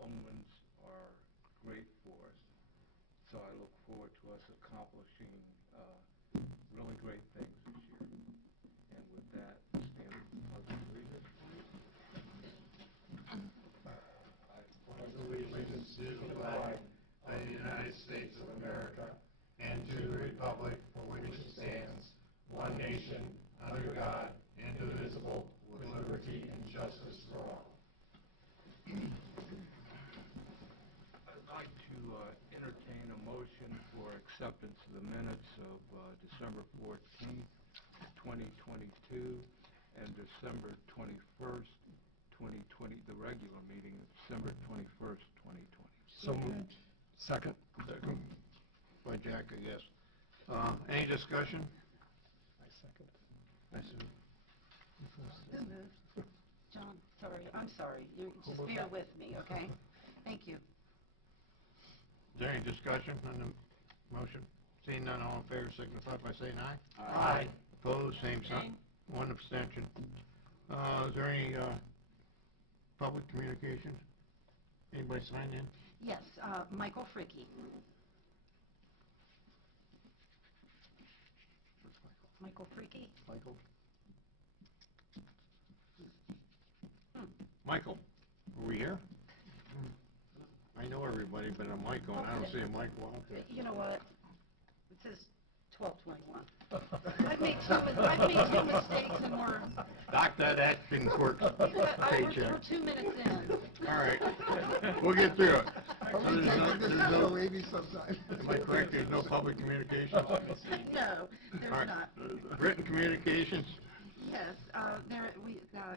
omens are great for us. So I look forward to us accomplishing really great things this year. And with that, stand for the Pledge of Allegiance, please. I pledge allegiance to the flag of the United States of America and to the republic for which it stands, one nation, under God, indivisible, with liberty and justice for all. I'd like to entertain a motion for acceptance of the minutes of December 14th, 2022, and December 21st, 2020, the regular meeting of December 21st, 2020. So moved. Second. Second by Jack, I guess. Any discussion? I second. I see. Who moved? John, sorry, I'm sorry. You just bear with me, okay? Thank you. Is there any discussion on the motion? Seeing none, all in favor signify by saying aye. Aye. Opposed, same sign. One abstention. Is there any public communications? Anybody sign in? Yes, Michael Fricky. Michael Freaky? Michael? Michael, are we here? I know everybody, but I'm Michael, and I don't see a Michael out there. You know what? It says 12/21. I've made two mistakes and we're... Doctor, that didn't work. We're 2 minutes in. All right, we'll get through it. Maybe sometime. Am I correct, there's no public communications? No, there's All right. not. Written communications? Yes,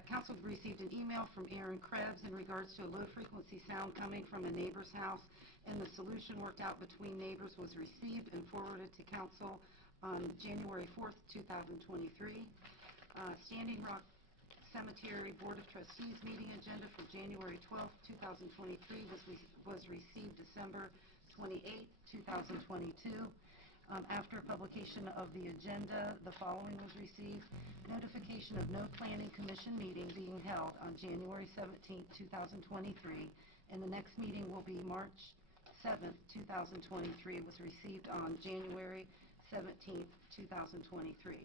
council received an email from Aaron Krebs in regards to a low-frequency sound coming from a neighbor's house, and the solution worked out between neighbors was received and forwarded to council on January 4th, 2023. Standing Rock Cemetery Board of Trustees meeting agenda for January 12th, 2023 was received December 28th, 2022. After publication of the agenda, the following was received. Notification of no planning commission meeting being held on January 17th, 2023, and the next meeting will be March 7th, 2023. Was received on January 17th, 2023.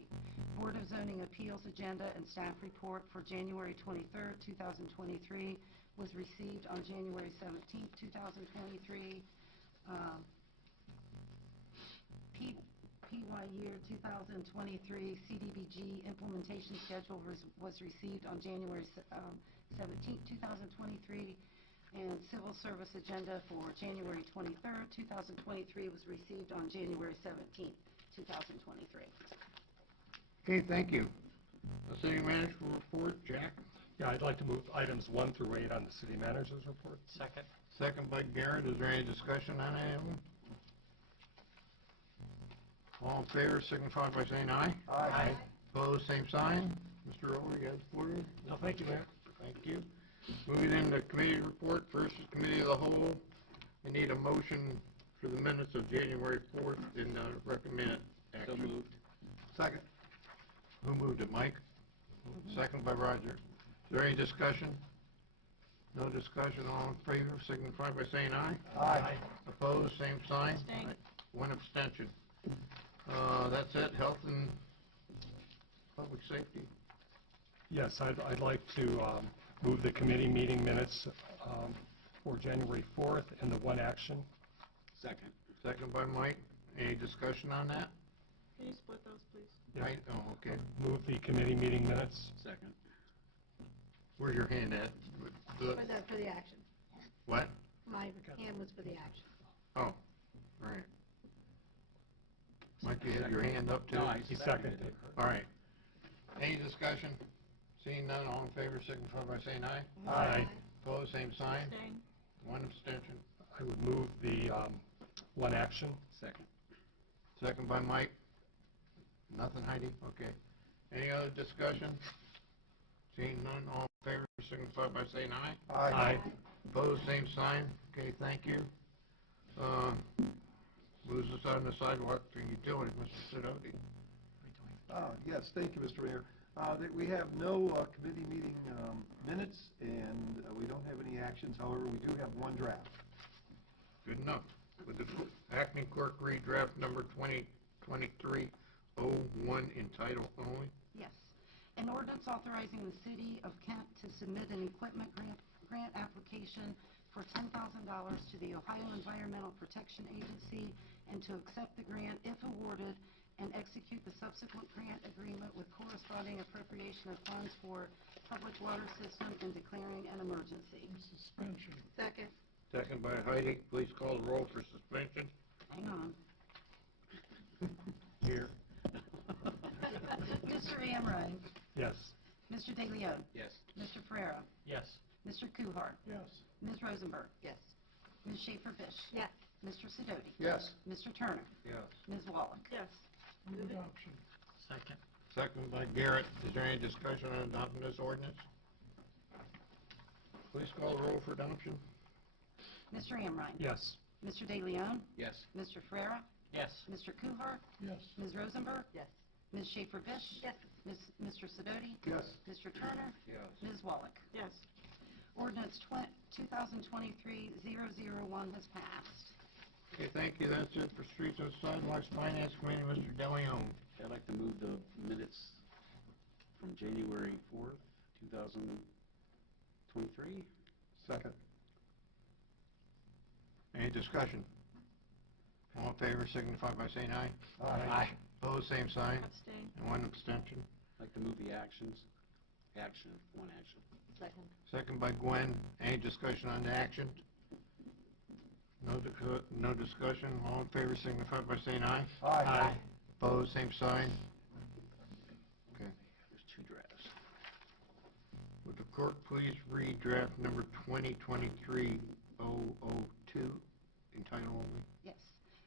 Board of Zoning Appeals agenda and staff report for January 23rd, 2023 was received on January 17th, 2023. PY year 2023 CDBG implementation schedule was received on January 17th, 2023, and civil service agenda for January 23rd, 2023 was received on January 17th, 2023. Okay, thank you. The city manager report, Jack. Yeah, I'd like to move items 1 through 8 on the city manager's report. Second. Second by Garrett. Is there any discussion on any of them? All in favor signify by saying aye. Aye. Opposed, same sign. Mr. Rowe, you have the floor. No, thank you, Mayor. Thank you. Moving into committee report, first is committee of the whole. We need a motion for the minutes of January 4th and recommend action. So moved. Second. Who moved it, Mike? Second by Roger. Is there any discussion? No discussion. All in favor signify by saying aye. Aye. Opposed, same sign. Abstain. One abstention. That's it. Health and public safety. Yes, I'd like to move the committee meeting minutes for January 4th and the one action. Second. Second by Mike. Any discussion on that? Can you split those, please? Yeah. Right? Oh, okay. Move the committee meeting minutes. Second. Where's your hand at? For the action. What? My hand was for the action. Oh, all right. Mike, you have your hand up too? No, he seconded it. All right. Any discussion? Seeing none, all in favor signify by saying aye. Aye. Opposed, same sign. Abstain. One abstention. I would move the one action. Second. Second by Mike. Nothing, Heidi? Okay. Any other discussion? Seeing none, all in favor signify by saying aye. Aye. Opposed, same sign. Okay, thank you. Moves us on the sidewalk to utilities, Mr. Sidoti. Yes, thank you, Mr. Mayor. We have no committee meeting minutes, and we don't have any actions. However, we do have one draft. Good enough. Would the acting clerk read draft number 2023-01 in title only? Yes. An ordinance authorizing the city of Kent to submit an equipment grant application for $10,000 to the Ohio Environmental Protection Agency and to accept the grant if awarded and execute the subsequent grant agreement with corresponding appropriation of funds for public water system and declaring an emergency. Suspension. Second. Second by Heidi. Please call the roll for suspension. Hang on. Here. Mr. Amrine. Yes. Mr. De Leon. Yes. Mr. Ferrera. Yes. Mr. Kuhar. Yes. Ms. Rosenberg. Yes. Ms. Schaefer-Bish. Yes. Mr. Sidoti. Yes. Mr. Turner. Yes. Ms. Wallach. Yes. Move adoption. Second. Second by Garrett. Is there any discussion on adopting this ordinance? Please call the roll for adoption. Mr. Amrine. Yes. Mr. De Leon. Yes. Mr. Ferrera. Yes. Mr. Kuhar. Yes. Ms. Rosenberg. Yes. Ms. Schaefer-Bish. Yes. Mr. Sidoti. Yes. Mr. Turner. Yes. Ms. Wallach. Yes. Ordinance 2023-001 has passed. Okay, thank you. That's it for Streets and Sidewalks Finance Committee. Mr. DeLeon. I'd like to move the minutes from January 4th, 2023. Second. Any discussion? All in favor signify by saying aye. Aye. Opposed, same sign. Abstain. And one abstention. I'd like to move the action, one action. Second. Second by Gwen. Any discussion on the action? No discussion. All in favor signify by saying aye. Aye. Opposed, same sign. Okay. There's two drafts. Would the clerk please read draft number 2023-002 in title only? Yes.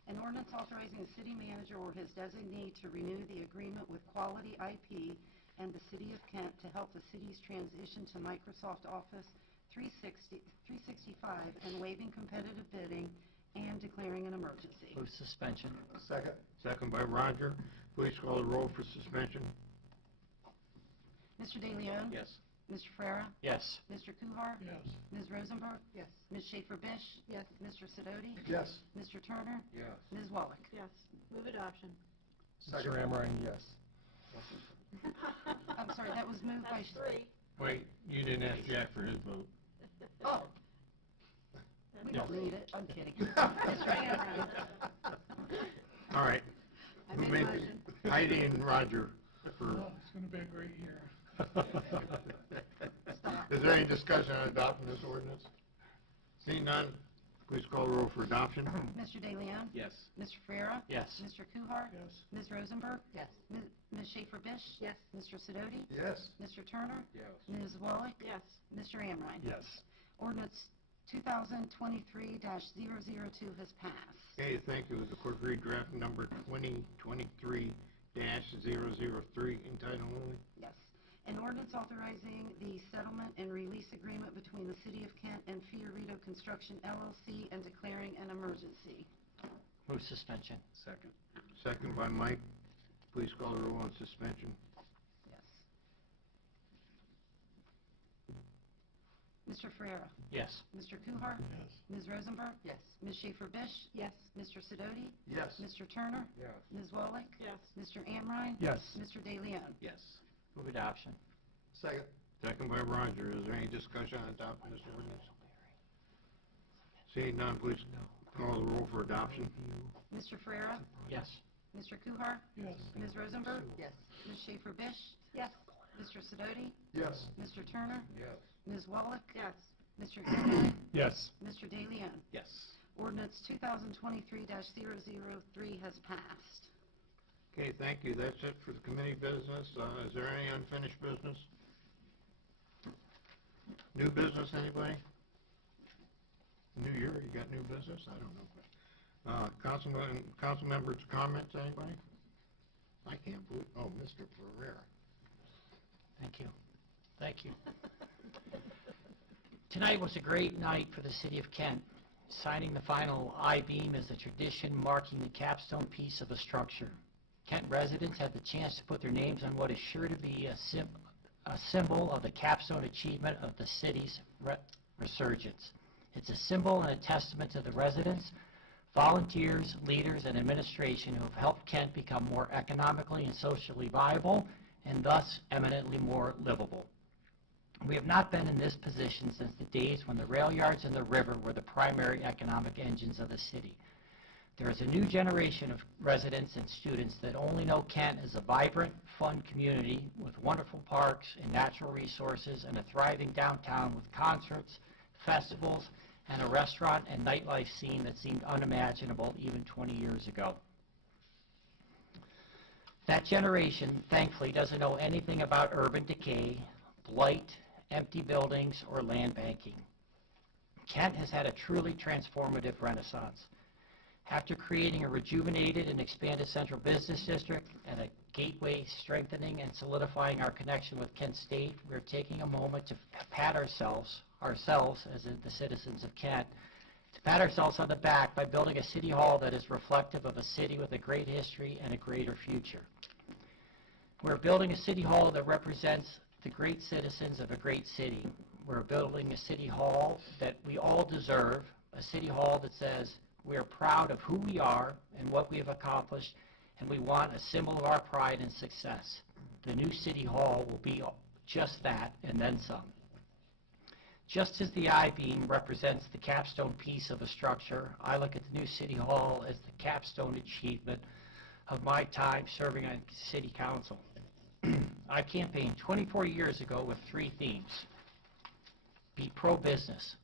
An ordinance authorizing the city manager or his designee to renew the agreement with Quality IP and the City of Kent to help the city's transition to Microsoft Office 365 and waiving competitive bidding and declaring an emergency. Move suspension. Second. Second by Roger. Please call the roll for suspension. Mr. De Leon? Yes. Mr. Ferrera? Yes. Mr. Kuhar? Yes. Ms. Rosenberg? Yes. Ms. Schaefer-Bish? Yes. Mr. Sidoti? Yes. Mr. Turner? Yes. Ms. Wallach? Yes. Move adoption. Mr. Amrine, yes. I'm sorry, that was moved by... That's three. Wait, you didn't ask Jack for his vote. Oh, we don't need it. I'm kidding. Mr. Amrine? All right. I Who made a made motion. Heidi and Roger for... It's gonna be a great year. Is there any discussion on adopting this ordinance? Seeing none, please call the roll for adoption. Mr. De Leon? Yes. Mr. Ferrera? Yes. Mr. Kuhar? Yes. Ms. Rosenberg? Yes. Ms. Schaefer-Bish? Yes. Mr. Sidoti? Yes. Mr. Turner? Yes. Ms. Wallach? Yes. Mr. Amrine? Yes. Ordinance 2023-002 has passed. Okay, thank you. Would the clerk read draft number 2023-003 in title only? Yes. An ordinance authorizing the settlement and release agreement between the City of Kent and Fiorito Construction LLC and declaring an emergency. Move suspension. Second. Second by Mike. Please call the roll on suspension. Yes. Mr. Ferrera? Yes. Mr. Kuhar? Yes. Ms. Rosenberg? Yes. Ms. Schaefer-Bish? Yes. Mr. Sidoti? Yes. Mr. Turner? Yes. Ms. Wallach? Yes. Mr. Amrine? Yes. Mr. De Leon? Yes. Move adoption. Second. Second by Roger. Is there any discussion on adopting this ordinance? Seeing none, please call the roll for adoption. Mr. Ferrera? Yes. Mr. Kuhar? Yes. Ms. Rosenberg? Yes. Ms. Schaefer-Bish? Yes. Mr. Sidoti? Yes. Mr. Turner? Yes. Ms. Wallach? Yes. Mr. Amrine? Yes. Mr. De Leon? Yes. Ordinance 2023-003 has passed. Okay, thank you. That's it for the committee business. Is there any unfinished business? New business, anybody? New year, you got new business? I don't know. Council members' comments, anybody? I can't believe, oh, Mr. Ferrera. Thank you. Thank you. Tonight was a great night for the city of Kent. Signing the final I-beam is a tradition marking the capstone piece of the structure. Kent residents had the chance to put their names on what is sure to be a symbol of the capstone achievement of the city's resurgence. It's a symbol and a testament to the residents, volunteers, leaders, and administration who have helped Kent become more economically and socially viable and thus eminently more livable. We have not been in this position since the days when the rail yards and the river were the primary economic engines of the city. There is a new generation of residents and students that only know Kent as a vibrant, fun community with wonderful parks and natural resources and a thriving downtown with concerts, festivals, and a restaurant and nightlife scene that seemed unimaginable even 20 years ago. That generation, thankfully, doesn't know anything about urban decay, blight, empty buildings, or land banking. Kent has had a truly transformative renaissance. After creating a rejuvenated and expanded central business district and a gateway strengthening and solidifying our connection with Kent State, we're taking a moment to pat ourselves as in the citizens of Kent, to pat ourselves on the back by building a city hall that is reflective of a city with a great history and a greater future. We're building a city hall that represents the great citizens of a great city. We're building a city hall that we all deserve, a city hall that says we are proud of who we are and what we have accomplished, and we want a symbol of our pride and success. The new city hall will be just that and then some. Just as the I-beam represents the capstone piece of a structure, I look at the new city hall as the capstone achievement of my time serving on city council. I campaigned 24 years ago with 3 themes. Be pro-business.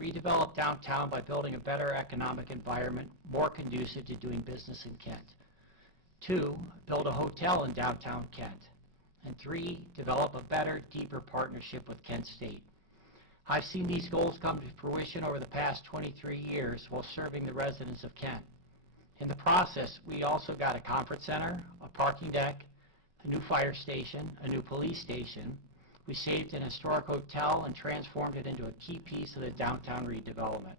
Redevelop downtown by building a better economic environment more conducive to doing business in Kent. 2, build a hotel in downtown Kent. And 3, develop a better, deeper partnership with Kent State. I've seen these goals come to fruition over the past 23 years while serving the residents of Kent. In the process, we also got a conference center, a parking deck, a new fire station, a new police station. We saved an historic hotel and transformed it into a key piece of the downtown redevelopment.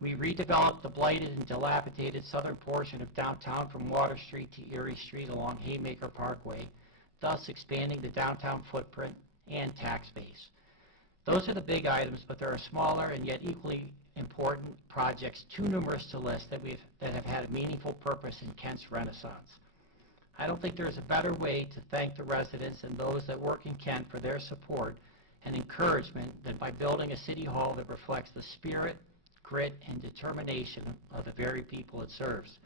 We redeveloped the blighted and dilapidated southern portion of downtown from Water Street to Erie Street along Haymaker Parkway, thus expanding the downtown footprint and tax base. Those are the big items, but there are smaller and yet equally important projects, too numerous to list, that have had a meaningful purpose in Kent's renaissance. I don't think there is a better way to thank the residents and those that work in Kent for their support and encouragement than by building a city hall that reflects the spirit, grit, and determination of the very people it serves.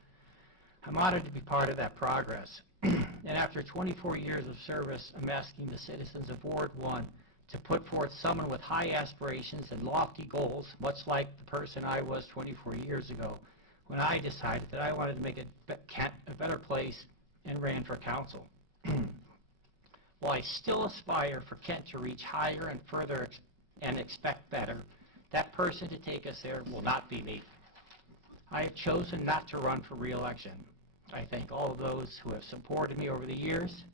I'm honored to be part of that progress. And after 24 years of service, I'm asking the citizens of Ward 1 to put forth someone with high aspirations and lofty goals, much like the person I was 24 years ago when I decided that I wanted to make Kent a better place and ran for council. While I still aspire for Kent to reach higher and further and expect better, that person to take us there will not be me. I have chosen not to run for re-election. I thank all of those who have supported me over the years,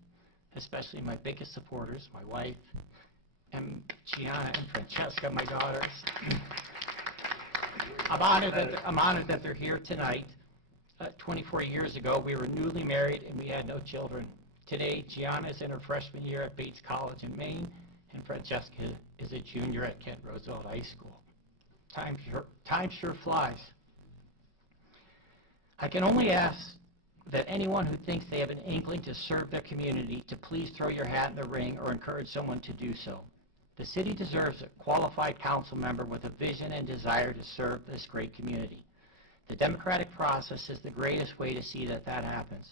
especially my biggest supporters, my wife, and Gianna and Francesca, my daughters. I'm honored that they're here tonight. 24 years ago, we were newly married and we had no children. Today, Gianna is in her freshman year at Bates College in Maine, and Francesca is a junior at Kent Roosevelt High School. Time sure flies. I can only ask that anyone who thinks they have an inkling to serve their community to please throw your hat in the ring or encourage someone to do so. The city deserves a qualified council member with a vision and desire to serve this great community. The democratic process is the greatest way to see that happens.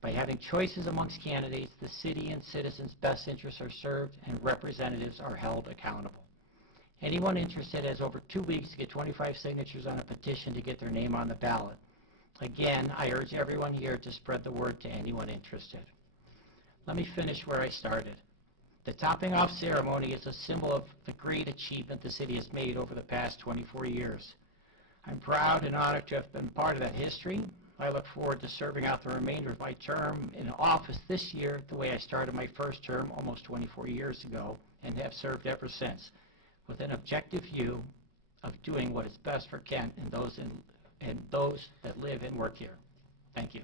By having choices amongst candidates, the city and citizens' best interests are served and representatives are held accountable. Anyone interested has over 2 weeks to get 25 signatures on a petition to get their name on the ballot. Again, I urge everyone here to spread the word to anyone interested. Let me finish where I started. The topping off ceremony is a symbol of the great achievement the city has made over the past 24 years. I'm proud and honored to have been part of that history. I look forward to serving out the remainder of my term in office this year the way I started my first term almost 24 years ago and have served ever since, with an objective view of doing what is best for Kent and those that live and work here. Thank you.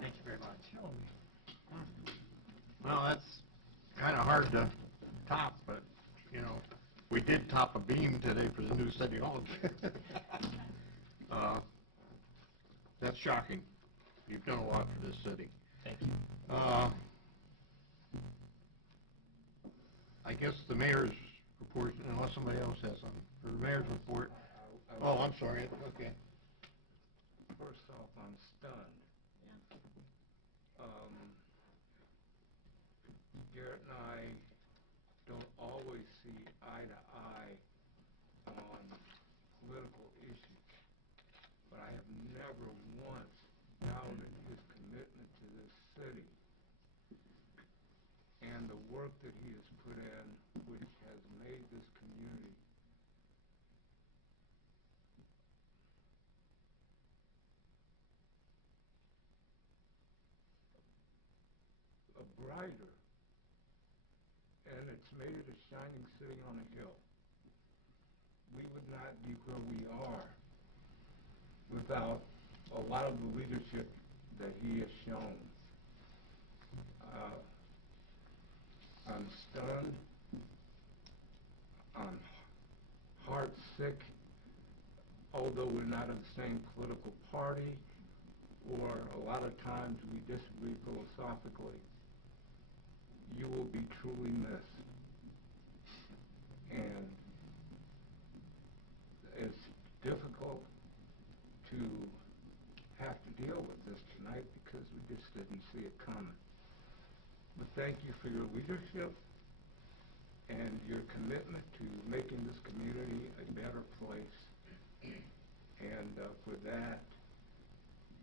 Thank you very much. Well, that's kind of hard to top, but, you know, we did top a beam today for the new city hall. That's shocking. You've done a lot for this city. Thank you. I guess the mayor's report, unless somebody else has something, for the mayor's report. Oh, I'm sorry, okay. First off, I'm stunned. Garrett and I don't always see eye to eye on political issues, but I have never once doubted his commitment to this city and the work that he has put in, which has made this community a brighter, and it's made it a shining city on a hill. We would not be where we are without a lot of the leadership that he has shown. I'm stunned. I'm heartsick, although we're not in the same political party, or a lot of times we disagree philosophically. You will be truly missed. And it's difficult to have to deal with this tonight because we just didn't see it coming. But thank you for your leadership and your commitment to making this community a better place. And for that,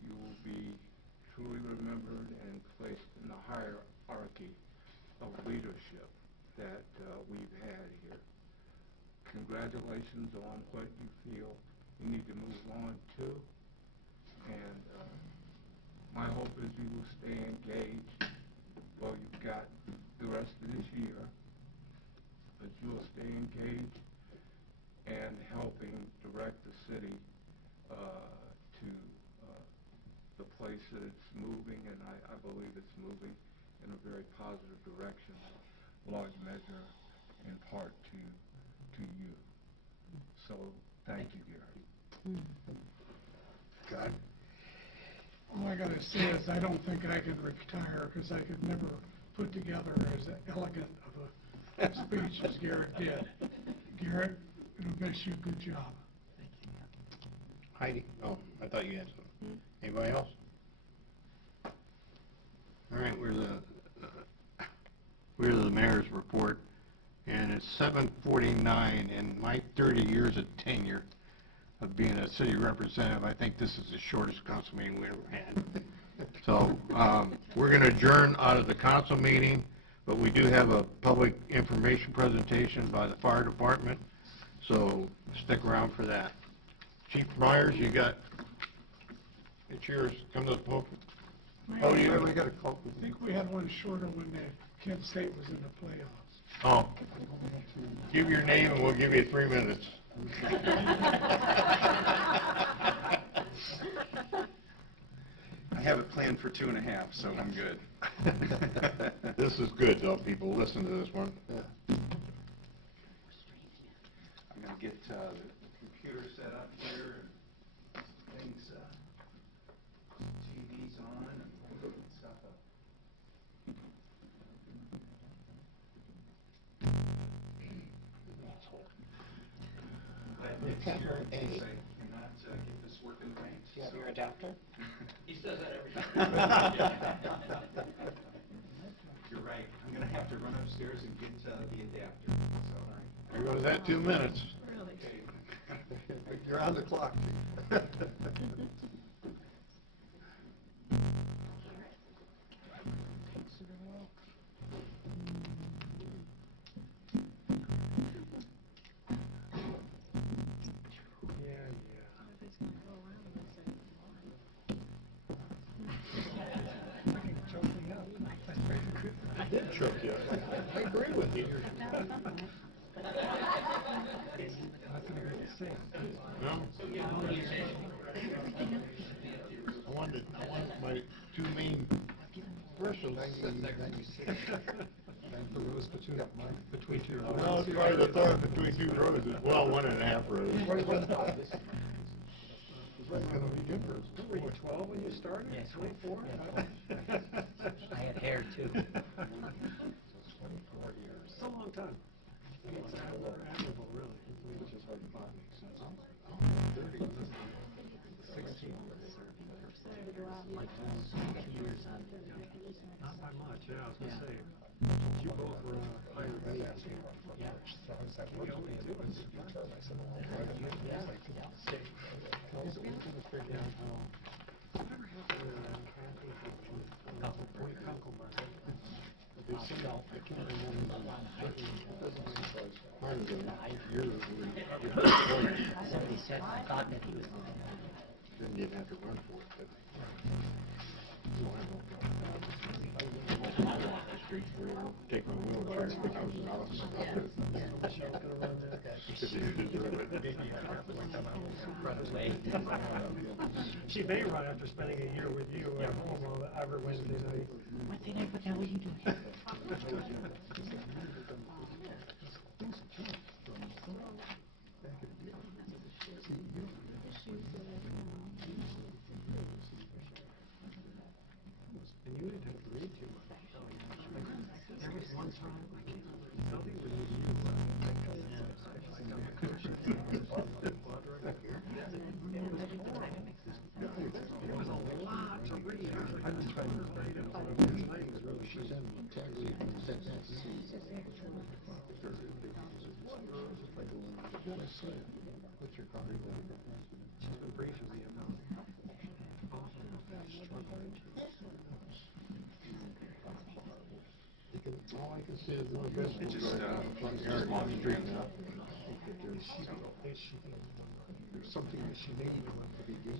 you will be truly remembered and placed in the hierarchy of leadership that we've had here. Congratulations on what you feel you need to move on to. And my hope is you will stay engaged while you've got the rest of this year, but you will stay engaged and helping direct the city to the place that it's moving, and I believe it's moving in a very positive direction, large measure in part to you. So thank you, Gary. God. All I gotta say is I don't think I could retire because I could never put together as elegant of a speech as Garrett did. Garrett, it'll miss you. Good job. Heidi? Oh, I thought you had something. Anybody else? All right, we're the mayor's report, and it's 7:49. In my 30 years of tenure of being a city representative, I think this is the shortest council meeting we ever had. So we're going to adjourn out of the council meeting, but we do have a public information presentation by the fire department, so stick around for that. Chief Myers, it's yours. Come to the podium. Oh, We got a call. I think we had one shorter when Kent State was in the playoffs. Oh, give your name and we'll give you 3 minutes. I have it planned for 2.5, so I'm good. This is good, though, people. Listen to this one. I'm going to get the computer set up here, and things, TV's on, and stuff up. Printer A. Cannot get this working right. Do you have your adapter? He says that every time. You're right. I'm going to have to run upstairs and get the adapter. So, There goes that 2 minutes. Really? You're on the clock. did choke you. I agree with you. No? I wanted my two main persons. Between two. Well, it's probably the third between two roses. Well, 1.5 roses. Were you 12 when you started? Yes. 24? I had hair too. 24 years. It's a long time. It's admirable, really. Which is like 5 makes sense. 30. 16. Like 2 years on. Not by much, yeah, I was gonna say. You both were on a higher base. Yeah. We only do it. Somebody said, I thought that he was. Didn't have to run for it, but. Take my wheelchair, because I was not. She may run after spending a year with you at home on every Wednesday night. What the hell were you doing? And you didn't have to read too much. There was one time, I can't remember, nothing to do with you. It was a lot to read. I've been trying to read it. She's in integrity and What's your comment? She's been briefing me about all I can say is one best. It's just Long Street now. There's something that she may even want to begin.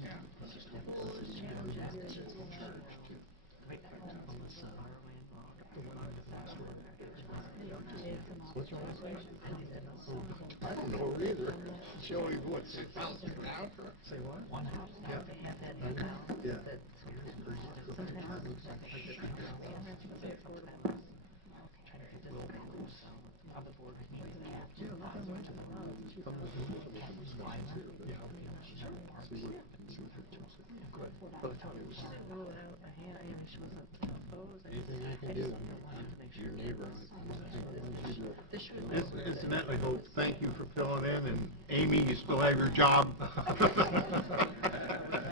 What's wrong with that? I don't know either. She only what, 6,000 an hour? Say what? One house. Yeah. Anything I can do, your neighbor. Incidentally, folks, thank you for filling in, and Amy, you still have your job. In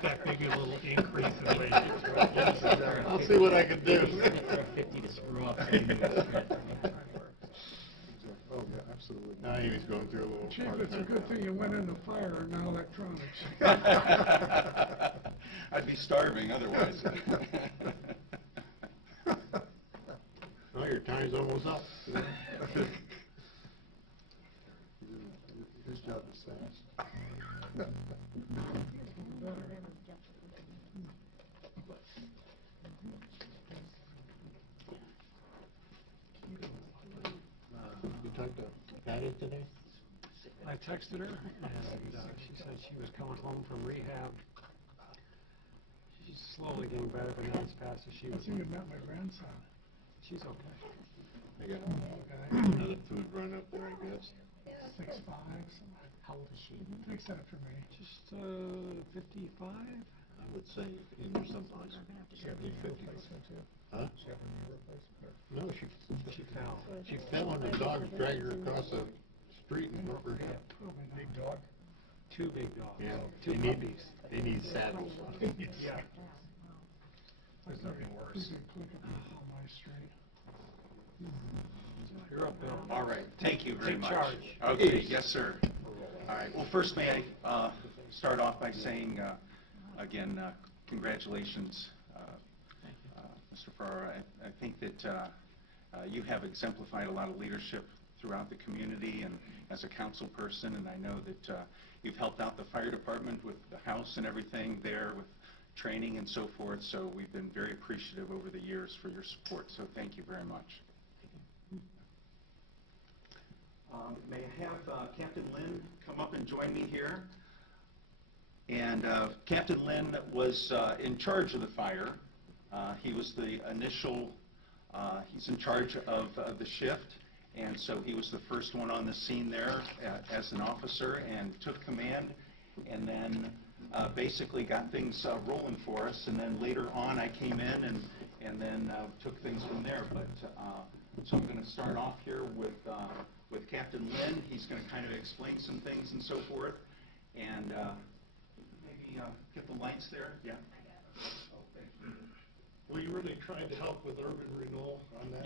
fact, maybe a little increase in wages. I'll see what I can do. 50 to screw up. Oh, yeah, absolutely. Now Amy's going through a little. Chief, it's a good thing you went into fire and not electronics. I'd be starving otherwise. Well, your time's almost up. His job is fast. You talked to Patty today? I texted her, and she said she was coming home from rehab. She's slowly getting better, but not as fast as she I was. think you met my grandson. She's okay. They got another food run up there, I guess. 6'5", something. How old is she? Takes after me. Just 55? I would say in there someplace. 70, 50. Huh? No, She fell. she fell and the dog dragged her across the street and broke her hip. Big dog? Two big dogs. Yeah. Two They need- puppies. They need saddles. Yeah. There's nothing worse. On my street. You're up, Bill. All right, thank you very Take much. charge. Okay, yes, sir. All right, well, first may I start off by saying, again, congratulations, Mr. Farrar. I think that you have exemplified a lot of leadership throughout the community and as a council person, and I know that you've helped out the fire department with the house and everything there with training and so forth, so we've been very appreciative over the years for your support, so thank you very much. May I have Captain Lynn come up and join me here? And Captain Lynn was in charge of the fire. He was the initial, he's in charge of the shift, and so he was the first one on the scene there as an officer and took command, and then basically got things rolling for us. And then later on I came in and then took things from there. But so I'm going to start off here with Captain Lynn. He's going to kind of explain some things and so forth, and maybe get the lights there. Yeah. Oh, thank you. Well, you really tried to help with urban renewal on that.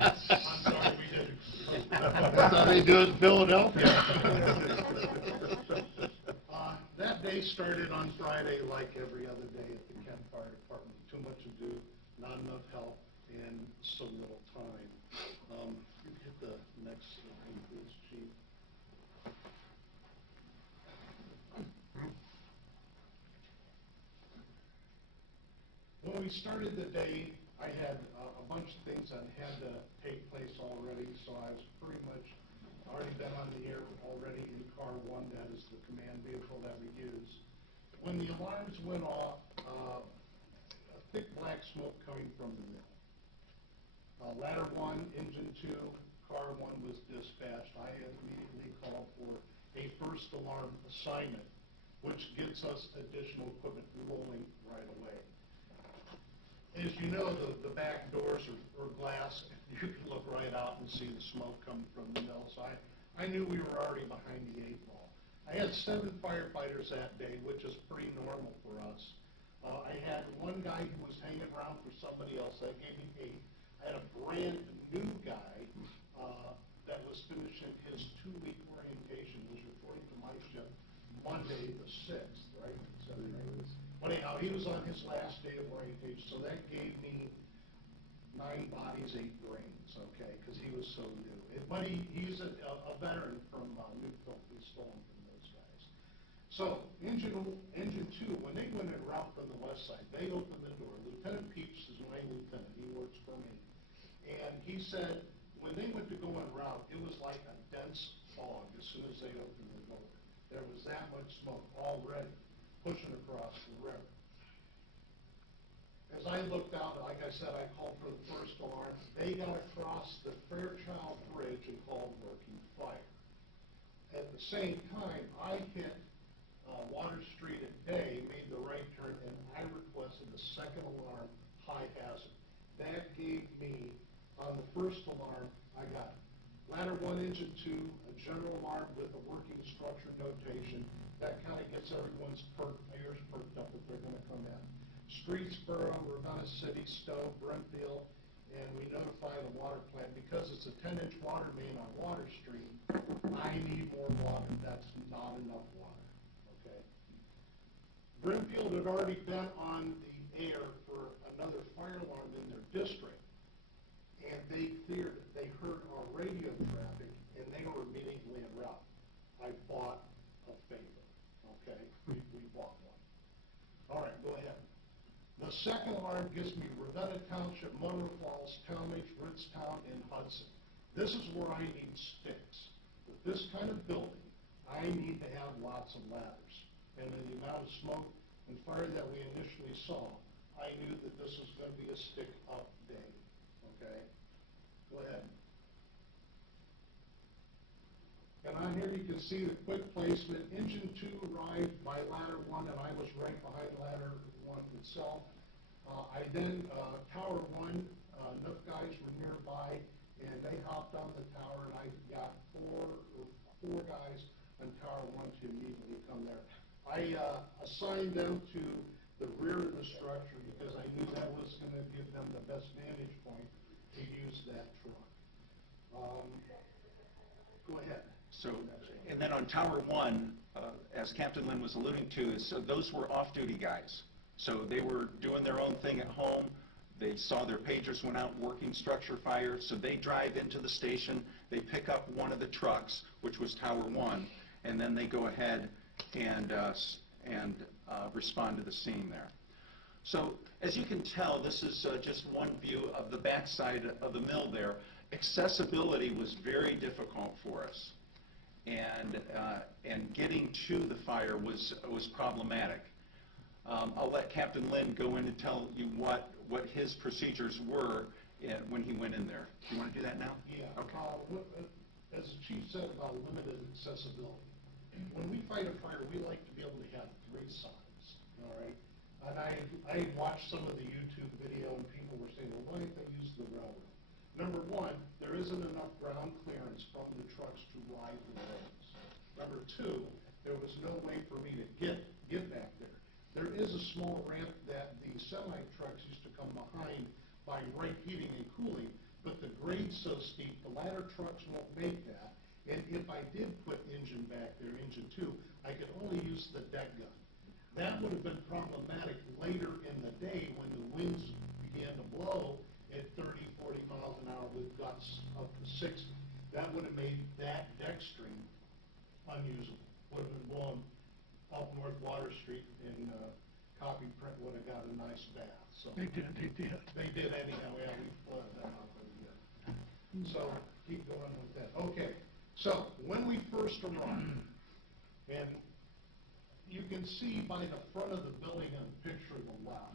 I'm sorry we didn't. That's how they do it in Philadelphia. That day started on Friday like every other day at the Kent Fire Department. Too much to do, not enough help, and so little time. You hit the next thing, please, Chief. When we started the day, I had a bunch of things that had to take place already, so I was pretty much already been on the air already in Car 1, that is the command vehicle that we use. When the alarms went off, a thick black smoke coming from the mill. Ladder 1, Engine 2, Car 1 was dispatched. I immediately called for a first alarm assignment, which gets us additional equipment rolling right away. As you know, the back doors are glass. You can look right out and see the smoke coming from the mill. So I knew we were already behind the 8 ball. I had 7 firefighters that day, which is pretty normal for us. I had one guy who was hanging around for somebody else. That gave me 8. I had a brand new guy that was finishing his 2-week orientation. He was reporting to my shift Monday the 6th, right? But anyhow, he was on his last day of orientation, so that gave me 9 bodies, 8 brains, okay, because he was so new. But he's a veteran from Newfield. We stole him from those guys. So engine 2, when they went en route from the west side, they opened the door. Lieutenant Peeps is my lieutenant. He works for me. And he said when they went to go en route, it was like a dense fog as soon as they opened the door. There was that much smoke already pushing across the river. As I looked out, like I said, I called for the first alarm. They got across the Fairchild Bridge and called working fire. At the same time, I hit Water Street at Day, made the right turn, and I requested the second alarm, high hazard. That gave me, on the first alarm, I got ladder 1, engine 2, a general alarm with a working structure notation. That kind of gets everyone's ears perked up if they're going to come in. Streetsboro, Ravenna City, Stowe, Brentfield, and we notify the water plant because it's a 10-inch water main on Water Street. I need more water. That's not enough water. Okay. Brentfield had already been on the air for another fire alarm in their district, and they cleared it. They heard our radio traffic, and they were immediately en route. I bought a favor. Okay, we bought one. All right, go ahead. The second alarm gives me Ravenna Township, Monroe Falls, Talmadge, Ritztown, and Hudson. This is where I need sticks. With this kind of building, I need to have lots of ladders. And in the amount of smoke and fire that we initially saw, I knew that this was going to be a stick-up day. Okay? Go ahead. And on here you can see the quick placement. Engine 2 arrived by ladder 1, and I was right behind ladder 1 itself. I then, tower 1, enough guys were nearby, and they hopped on the tower, and I got four guys on tower 1 to immediately come there. I assigned them to the rear of the structure because I knew that was going to give them the best vantage point to use that truck. Go ahead. So, and then on Tower 1, as Captain Lynn was alluding to, so those were off-duty guys. So they were doing their own thing at home. They saw their pagers went out working structure fire, so they drive into the station. They pick up one of the trucks, which was Tower 1, and then they go ahead and respond to the scene there. So as you can tell, this is just one view of the backside of the mill there. accessibility was very difficult for us. And getting to the fire was problematic. I'll let Captain Lynn go in and tell you what his procedures were when he went in there. Do you want to do that now? Yeah. Okay. As the chief said about limited accessibility, when we fight a fire, we like to be able to have 3 sides, all right? And I watched some of the YouTube video, and people were saying, well, why didn't they use the railroad? Number one, there isn't enough ground clearance from the trucks to ride the roads. Number two, there was no way for me to get back there. There is a small ramp that the semi-trucks used to come behind by right heating and cooling, but the grade's so steep, the ladder trucks won't make that. And if I did put engine back there, engine 2, I could only use the deck gun. That would have been problematic later in the day when the winds began to blow at 30, 40 miles an hour with gusts up to 60. That would have made that deck stream unusable. Would have been blowing up North Water Street, and Copy Print would have got a nice bath. So They did. they did anyhow. Yeah, we flooded them out of the So keep going with that. Okay. So when we first arrived, and you can see by the front of the building in the picture on the left,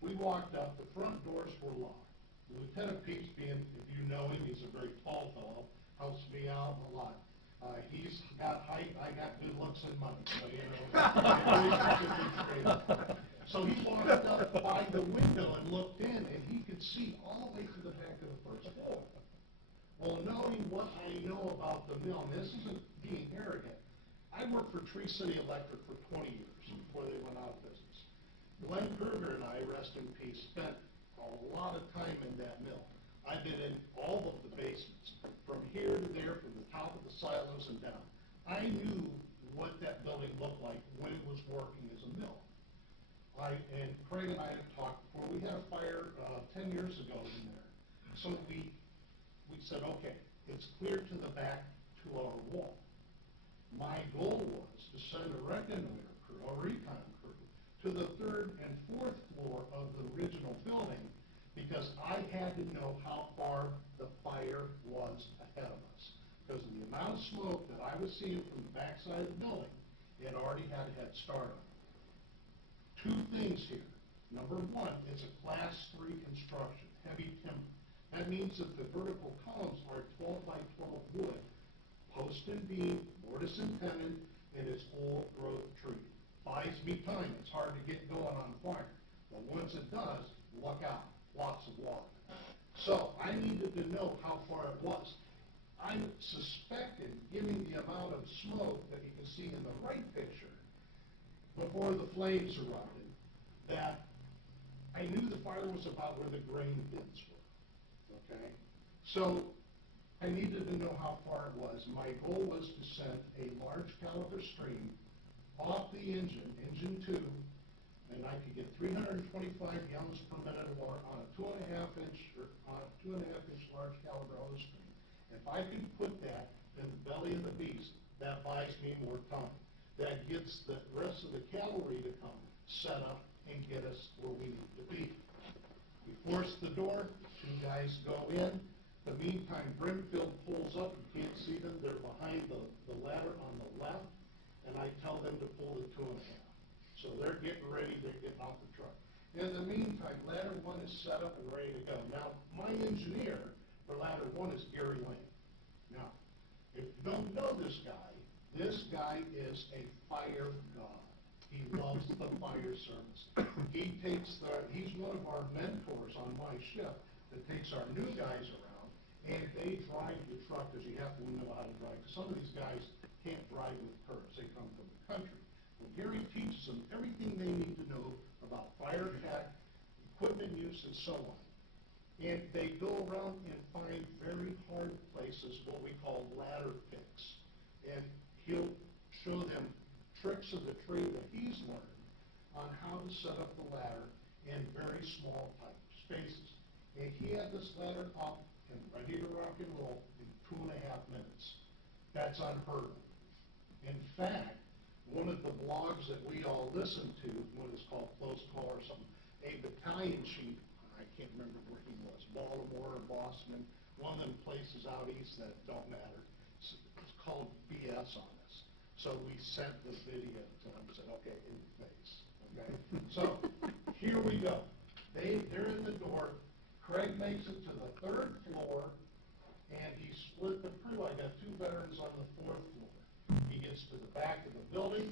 we walked up, the front doors were locked. Lieutenant Peaks, being, if you know him, he's a very tall fellow, helps me out a lot. He's got height, I got good looks and money, so you know. So he walked up by the window and looked in, and he could see all the way to the back of the first floor. Well, knowing what I know about the mill, and this isn't being arrogant, I worked for Tree City Electric for 20 years before they went out of business. Glenn Kruger and I, rest in peace, spent a lot of time in that mill. I've been in all of the basements, from here to there, from the top of the silos and down. I knew what that building looked like when it was working as a mill. And Craig and I had talked before. We had a fire 10 years ago in there. So we said, okay, it's clear to the back to our wall. My goal was to send a reconnoiter crew, a recon crew, to the 3rd and 4th floor of the original building, because I had to know how far the fire was ahead of us. Because of the amount of smoke that I was seeing from the backside of the building, it already had a head start on it. 2 things here. Number 1, it's a Class 3 construction, heavy timber. That means that the vertical columns are 12 by 12 wood, post and beam, mortise and tenon, and it's old growth tree. Buys me time. It's hard to get going on fire. But once it does, look out. Lots of water. So I needed to know how far it was. I suspected, given the amount of smoke that you can see in the right picture, before the flames erupted, that I knew the fire was about where the grain bins were. Okay? So I needed to know how far it was. My goal was to send a large caliber stream off the engine 2, and I could get 325 gallons per minute of water on a 2.5-inch large caliber hose stream. If I can put that in the belly of the beast, that buys me more time. That gets the rest of the cavalry to come, set up, and get us where we need to be. We force the door, 2 guys go in. In the meantime, Brimfield pulls up. You can't see them. They're behind the ladder on the left, and I tell them to pull the 2.5. So they're getting ready, they're getting off the truck. In the meantime, ladder 1 is set up and ready to go. Now, my engineer for ladder 1 is Gary Lane. Now, if you don't know this guy is a fire god. He loves the fire service. He's one of our mentors on my ship that takes our new guys around, and they drive the truck, because you have to know how to drive. Because some of these guys can't drive with curves. They come from the country. Well, Gary teaches them everything they need to know about fire tech, equipment use, and so on. And they go around and find very hard places, what we call ladder picks. And he'll show them tricks of the trade that he's learned on how to set up the ladder in very small type spaces. And he had this ladder up and ready to rock and roll in 2.5 minutes. That's unheard of. In fact, one of the blogs that we all listen to, what is called Close Call or something, a battalion chief, I can't remember where he was, Baltimore or Boston, one of them places out east that don't matter. It's called BS on us. So we sent the video to them and said, okay, in your face, okay? So here we go. They're in the door. Craig makes it to the 3rd floor, and he split the crew. I got 2 veterans on the 4th floor. He gets to the back of the building,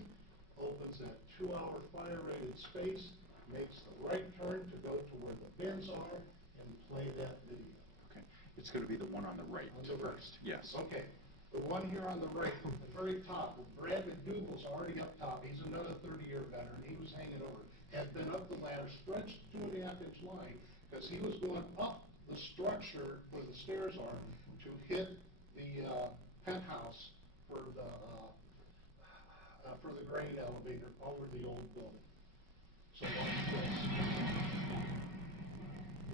opens that 2-hour fire-rated space, makes the right turn to go to where the bins are, and play that video. Okay. It's going to be the one on the right On the right. first. Yes. Okay. The one here on the right, at the very top, Brad McDougal's already up top. He's another 30-year veteran. He was hanging over. Had been up the ladder, stretched 2.5-inch line, because he was going up the structure where the stairs are to hit the penthouse for the grain elevator over the old building. So watch this.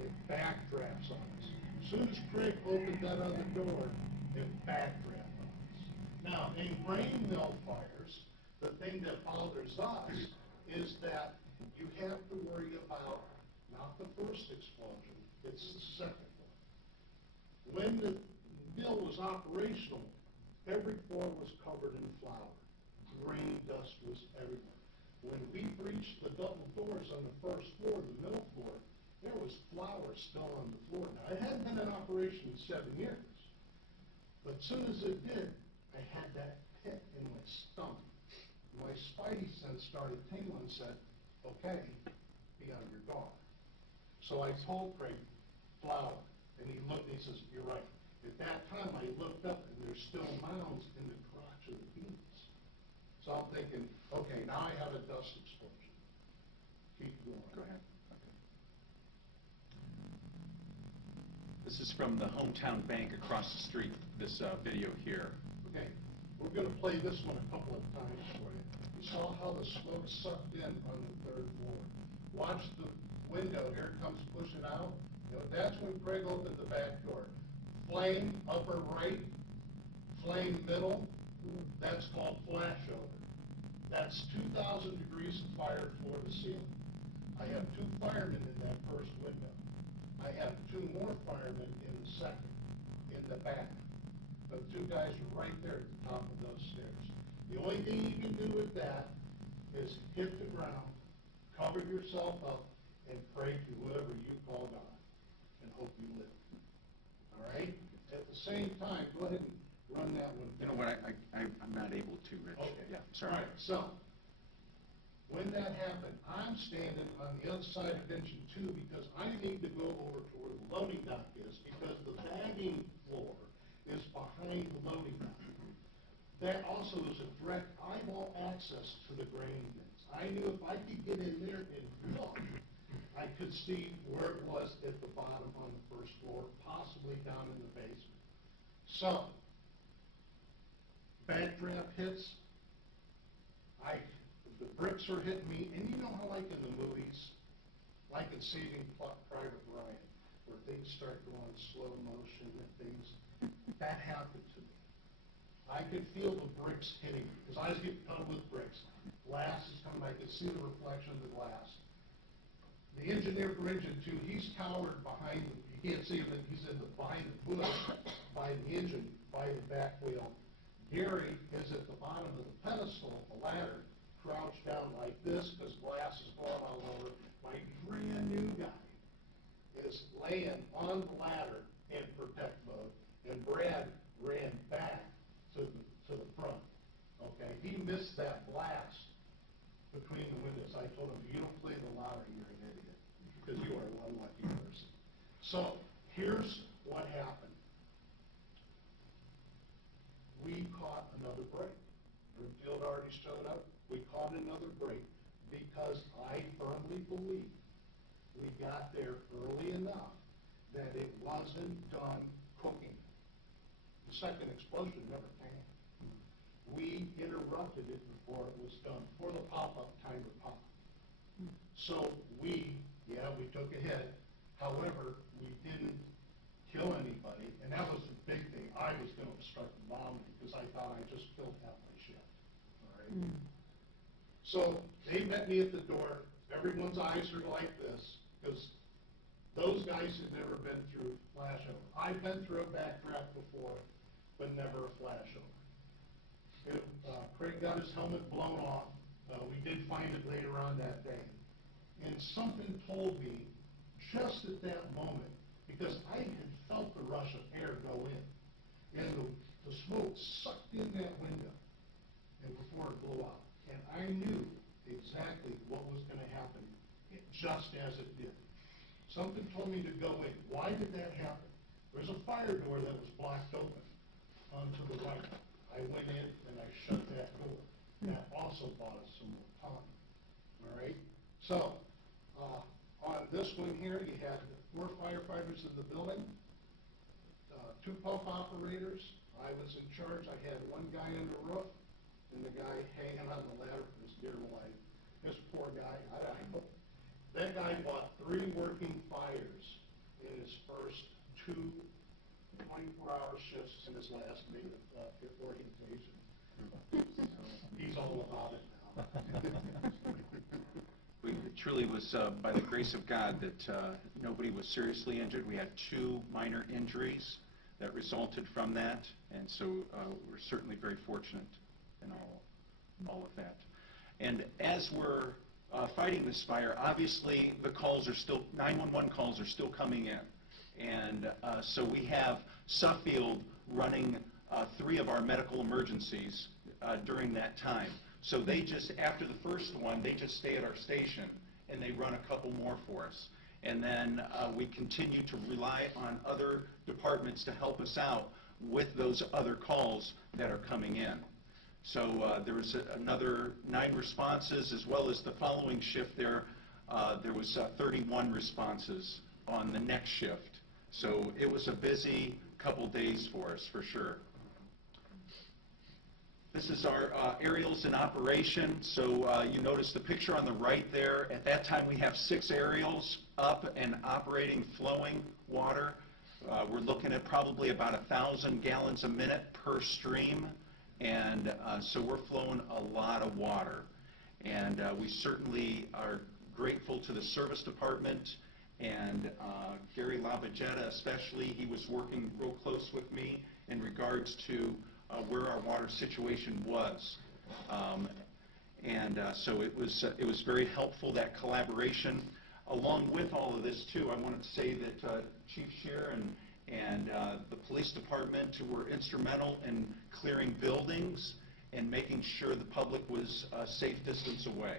It backdrafts on us. As soon as Craig opened that other door, it backdrafted on us. Now, in grain mill fires, the thing that bothers us is that you have to worry about not the first explosion, it's the second one. When the mill was operational, every floor was covered in flour. Grain dust was everywhere. When we breached the double doors on the first floor, the middle floor, there was flour still on the floor. Now, it hadn't been in operation in 7 years. But as soon as it did, I had that pit in my stomach. My spidey sense started tingling and said, okay, be on your guard. So I told Craig, flour. And he looked and he says, you're right. At that time, I looked up and there's still mounds in the crotch of the beams. So I'm thinking, okay, now I have a dust explosion. Keep going. Go ahead. Okay. This is from the Hometown Bank across the street, this video here. Okay, we're going to play this one a couple of times for you. You saw how the smoke sucked in on the 3rd floor. Watch the window. Here it comes pushing out. You know, that's when Craig opened the back door. Flame upper right, flame middle, that's called flashover. That's 2,000 degrees of fire floor to ceiling. I have 2 firemen in that first window. I have 2 more firemen in the second, in the back. The 2 guys are right there at the top of those stairs. The only thing you can do with that is hit the ground, cover yourself up, and pray to whoever you call God, and hope you live. All right? At the same time, go ahead and run that one. You know what, I'm not able to, Rich. Okay. Yeah, sorry. All right, so, when that happened, I'm standing on the other side of engine 2 because I need to go over to where the loading dock is because the bagging floor is behind the loading dock. That also is a direct eyeball access to the grain bins. I knew if I could get in there and look, I could see where it was at the bottom on the first floor, possibly down in the basement. So, backdraft hits, the bricks are hitting me, and you know how like in the movies, like in Saving Private Ryan, where things start going slow motion and things, that happened to me. I could feel the bricks hitting me, because I was getting covered with bricks. Glass is coming, I could see the reflection of the glass. The engineer for engine 2, he's cowered behind, you can't see him, he's behind the bush, by the engine, by the back wheel. Gary is at the bottom of the pedestal, the ladder, crouched down like this, because glass is falling all over. My brand new guy is laying on the ladder in protect mode, and Brad ran back to the front. Okay, he missed that blast between the windows. I told him, you don't play the lottery, you're an idiot, because you are one lucky person. So here's what happened. We caught another break. Broomfield already showed up. We caught another break because I firmly believe we got there early enough that it wasn't done cooking. The second explosion never came. We interrupted it before it was done, before the pop-up timer popped. So we took a hit. However, we didn't kill anybody, and that was the big thing. I was going to start bombing because I thought I just killed half my shift. All right? So they met me at the door. Everyone's eyes are like this because Those guys had never been through flashover. I've been through a backdraft before, but never a flashover. Craig got his helmet blown off. We did find it later on that day. And something told me just at that moment, because I had felt the rush of air go in, and the smoke sucked in that window and before it blew out. And I knew exactly what was going to happen, just as it did. Something told me to go in. Why did that happen? There's a fire door that was blocked open onto the right. I went in and I shut that door. That also bought us some more time. All right? So, on this one here, you had 4 firefighters in the building, 2 pump operators. I was in charge. I had 1 guy on the roof and the guy hanging on the ladder for his dear life. This poor guy, that guy bought 3 working fires in his first 2 24-hour shifts in his last orientation. He's all about it now. It truly was by the grace of God that nobody was seriously injured. We had 2 minor injuries that resulted from that, and so we're certainly very fortunate in all of that. And as we're fighting this fire, obviously the calls are still, 911 calls are still coming in. And so we have Suffield running 3 of our medical emergencies during that time. So they just, after the first one, they just stay at our station and they run a couple more for us. And then we continue to rely on other departments to help us out with those other calls that are coming in. So there was another 9 responses, as well as the following shift there was 31 responses on the next shift. So it was a busy couple days for us, for sure. This is our aerials in operation. So you notice the picture on the right there. At that time, we have 6 aerials up and operating, flowing water. We're looking at probably about 1,000 gallons a minute per stream. And so we're flowing a lot of water. And we certainly are grateful to the service department and Gary Labagetta especially. He was working real close with me in regards to where our water situation was. So it was very helpful, that collaboration. Along with all of this too, I wanted to say that Chief Scheer and the police department were instrumental in clearing buildings and making sure the public was a safe distance away.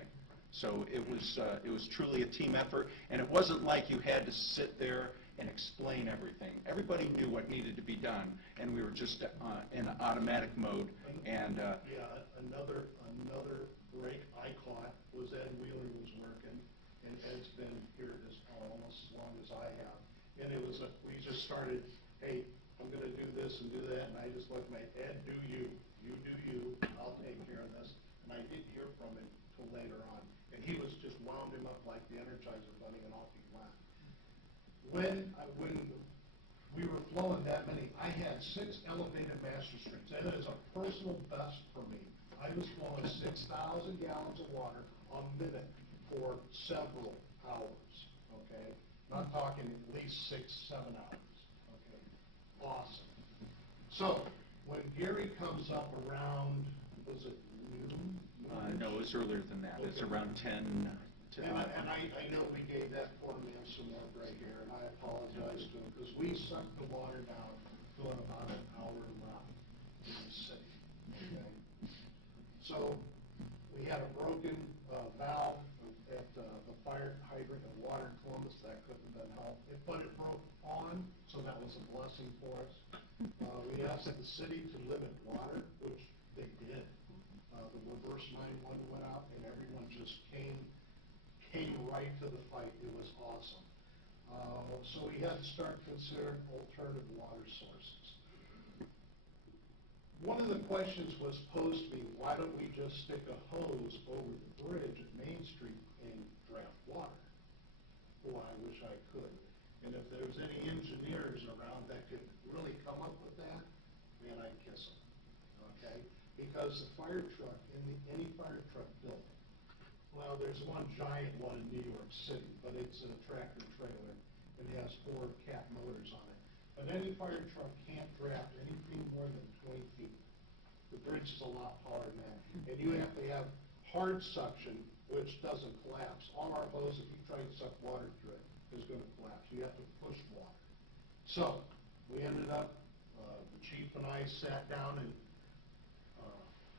So it was truly a team effort, and it wasn't like you had to sit there and explain everything. Everybody knew what needed to be done, and we were just in automatic mode. And another break I caught was Ed Wheeler was working, and Ed's been here almost as long as I have. And it was we just started, hey, I'm going to do this and do that, and I just looked at Ed, do you do you, I'll take care of this. And I didn't hear from him till later on. And he was just wound him up like the Energizer Bunny, and off he went. When we were flowing that many, I had 6 elevated master streams. That is a personal best for me. I was flowing 6,000 gallons of water a minute for several hours, okay? I'm not talking at least 6, 7 hours, okay? Awesome. So, when Gary comes up around, was it noon? no, it was earlier than that. It's around 10 to... And I know we gave that poor man some more gray hair, and I apologize to him, because we sucked the water down to about an hour around in the city, okay? So, we had a broken valve at the fire hydrant and water in Columbus. That couldn't have been helped. But it broke on, so that was a blessing for us. We asked the city to limit water, which they did. The reverse 911 went out, and everyone just came right to the fight. It was awesome. So we had to start considering alternative water sources. One of the questions was posed to me, why don't we just stick a hose over the bridge at Main Street and draft water? Boy, I wish I could. And if there's any engineers around that could really come up with that, man, I'd kiss them, okay? Because the fire truck, any fire truck building, well, there's one giant one in New York City, but it's in a tractor trailer, and has 4 cat motors on it. But any fire truck can't draft anything more than 20 feet. The bridge is a lot taller than that. And you have to have hard suction, which doesn't collapse. On our hose, if you try to suck water through it, it's going to collapse. You have to push water. So, we ended up, the chief and I sat down and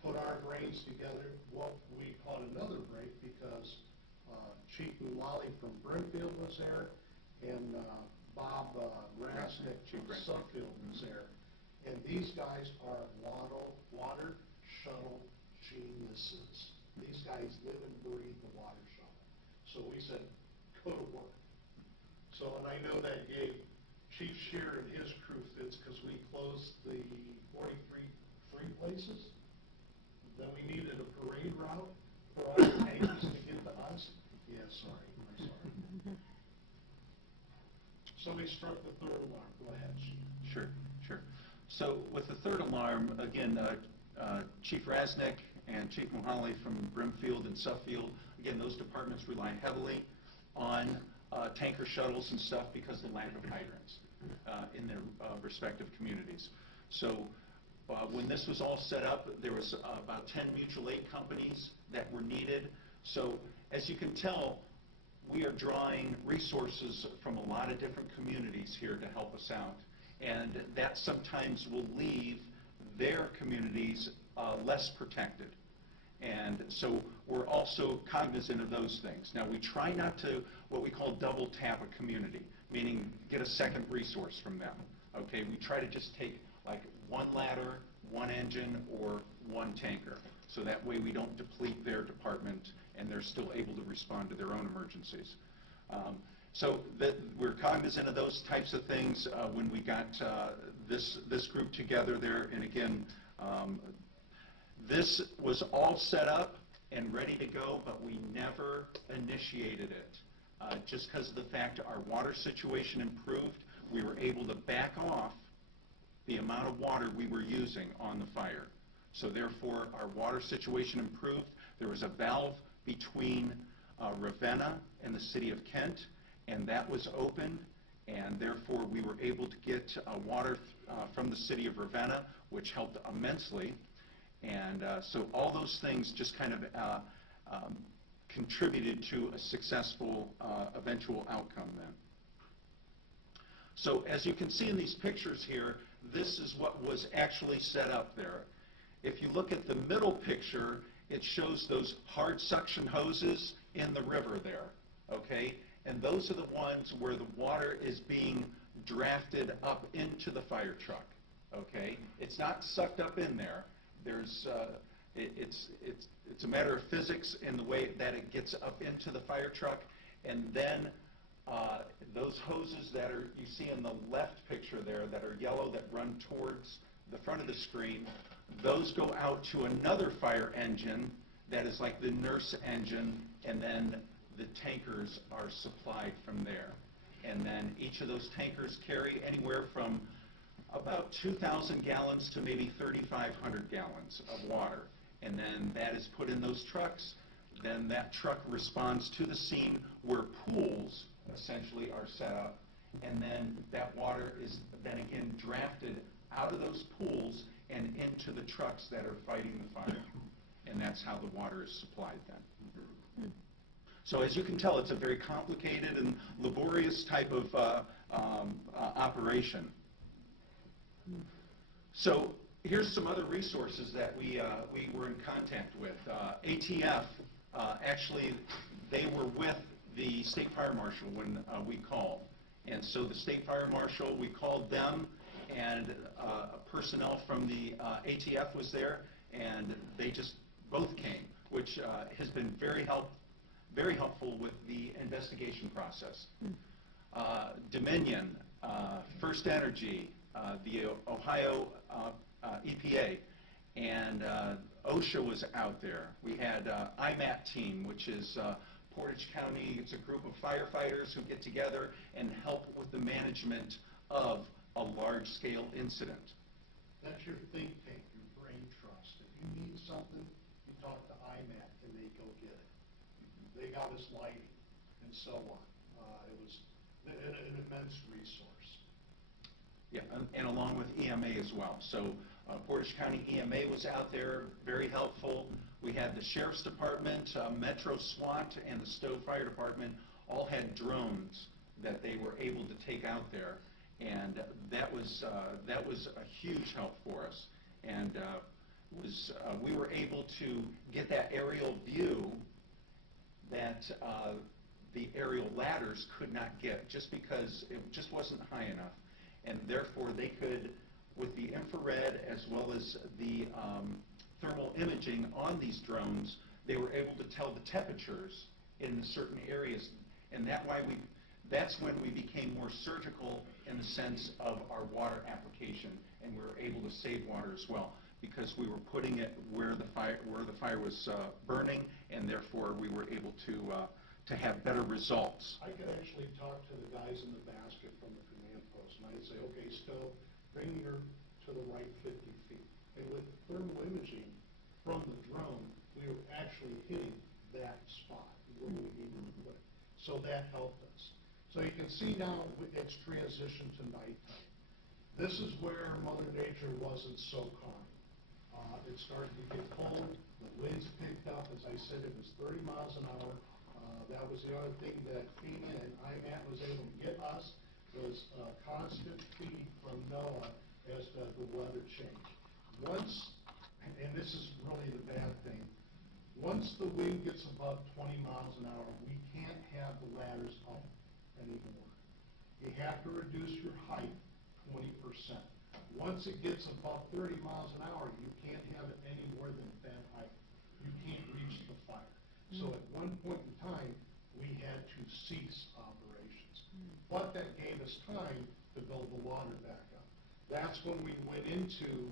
put our brains together. What we caught another break because Chief Mullally from Brimfield was there, and Bob Rasnick from Suffield was there. And these guys are water shuttle geniuses. These guys live and breathe the water shuttle. So we said, go to work. So, and I know that gave Chief Shear and his crew fits because we closed the 43 free places. Then we needed a parade route for all the tankers to get to us. Yeah, sorry, I'm sorry. Somebody struck the third alarm. Go ahead, Chief. Sure. So with the third alarm, again, Chief Rasnick and Chief Mullally from Brimfield and Suffield, again, those departments rely heavily on tanker shuttles and stuff because of the lack of hydrants in their respective communities. So when this was all set up, there was about 10 mutual aid companies that were needed. So as you can tell, we are drawing resources from a lot of different communities here to help us out. And that sometimes will leave their communities less protected. And so we're also cognizant of those things. Now, we try not to, what we call double tap a community, meaning get a second resource from them. Okay, we try to just take like one ladder, one engine, or one tanker. So that way we don't deplete their department and they're still able to respond to their own emergencies. So that we're cognizant of those types of things when we got this group together there. And again, this was all set up and ready to go, but we never initiated it. Just because of the fact our water situation improved, we were able to back off the amount of water we were using on the fire. So therefore, our water situation improved. There was a valve between Ravenna and the city of Kent, and that was opened, and therefore we were able to get water from the city of Ravenna, which helped immensely. And so all those things just kind of contributed to a successful eventual outcome then. So as you can see in these pictures here, this is what was actually set up there. If you look at the middle picture, it shows those hard suction hoses in the river there, okay? And those are the ones where the water is being drafted up into the fire truck, okay? It's not sucked up in there. There's, it's a matter of physics in the way that it gets up into the fire truck, and then those hoses that are, you see in the left picture there that are yellow that run towards the front of the screen, those go out to another fire engine that is like the nurse engine, and then the tankers are supplied from there. And then each of those tankers carry anywhere from about 2,000 gallons to maybe 3,500 gallons of water. And then that is put in those trucks. Then that truck responds to the scene where pools essentially are set up. And then that water is then again drafted out of those pools and into the trucks that are fighting the fire. And that's how the water is supplied then. So as you can tell, it's a very complicated and laborious type of operation. So here's some other resources that we were in contact with. ATF, actually, they were with the State Fire Marshal when we called. And so the State Fire Marshal, we called them, and personnel from the ATF was there, and they just both came, which has been very helpful with the investigation process. Dominion, First Energy, the Ohio EPA, and OSHA was out there. We had IMAT team, which is Portage County. It's a group of firefighters who get together and help with the management of a large-scale incident. That's your think tank, your brain trust. If you need something, you talk to IMAT and they go get it. They got us lighting and so on. It was an immense resource. Yeah, and along with EMA as well. So Portage County EMA was out there, very helpful. We had the Sheriff's Department, Metro SWAT, and the Stowe Fire Department all had drones that they were able to take out there, and that was a huge help for us. And we were able to get that aerial view that the aerial ladders could not get, just because it just wasn't high enough. And therefore they could, with the infrared as well as the thermal imaging on these drones, they were able to tell the temperatures in the certain areas. And that's when we became more surgical in the sense of our water application, and we were able to save water as well, because we were putting it where the fire was burning, and therefore we were able to have better results. I could actually talk to the guys in the basket from the command post, and I'd say, okay, Stowe, bring your to the right 50 feet. And with thermal imaging from the drone, we were actually hitting that spot where we needed to put it. So that helped us. So you can see now it's transitioned to nighttime. This is where Mother Nature wasn't so calm. It started to get cold, the winds picked up. As I said, it was 30 miles an hour. That was the other thing that FEMA and IMAT was able to get us, was a constant feed from NOAA as the weather changed. Once, and this is really the bad thing, once the wind gets above 20 miles an hour, we can't have the ladders up anymore. You have to reduce your height 20%. Once it gets above 30 miles an hour, you can't have it any more than that height. You can't reach the fire. So at one point in time, we had to cease operations. But that gave us time to build the water back up. That's when we went into,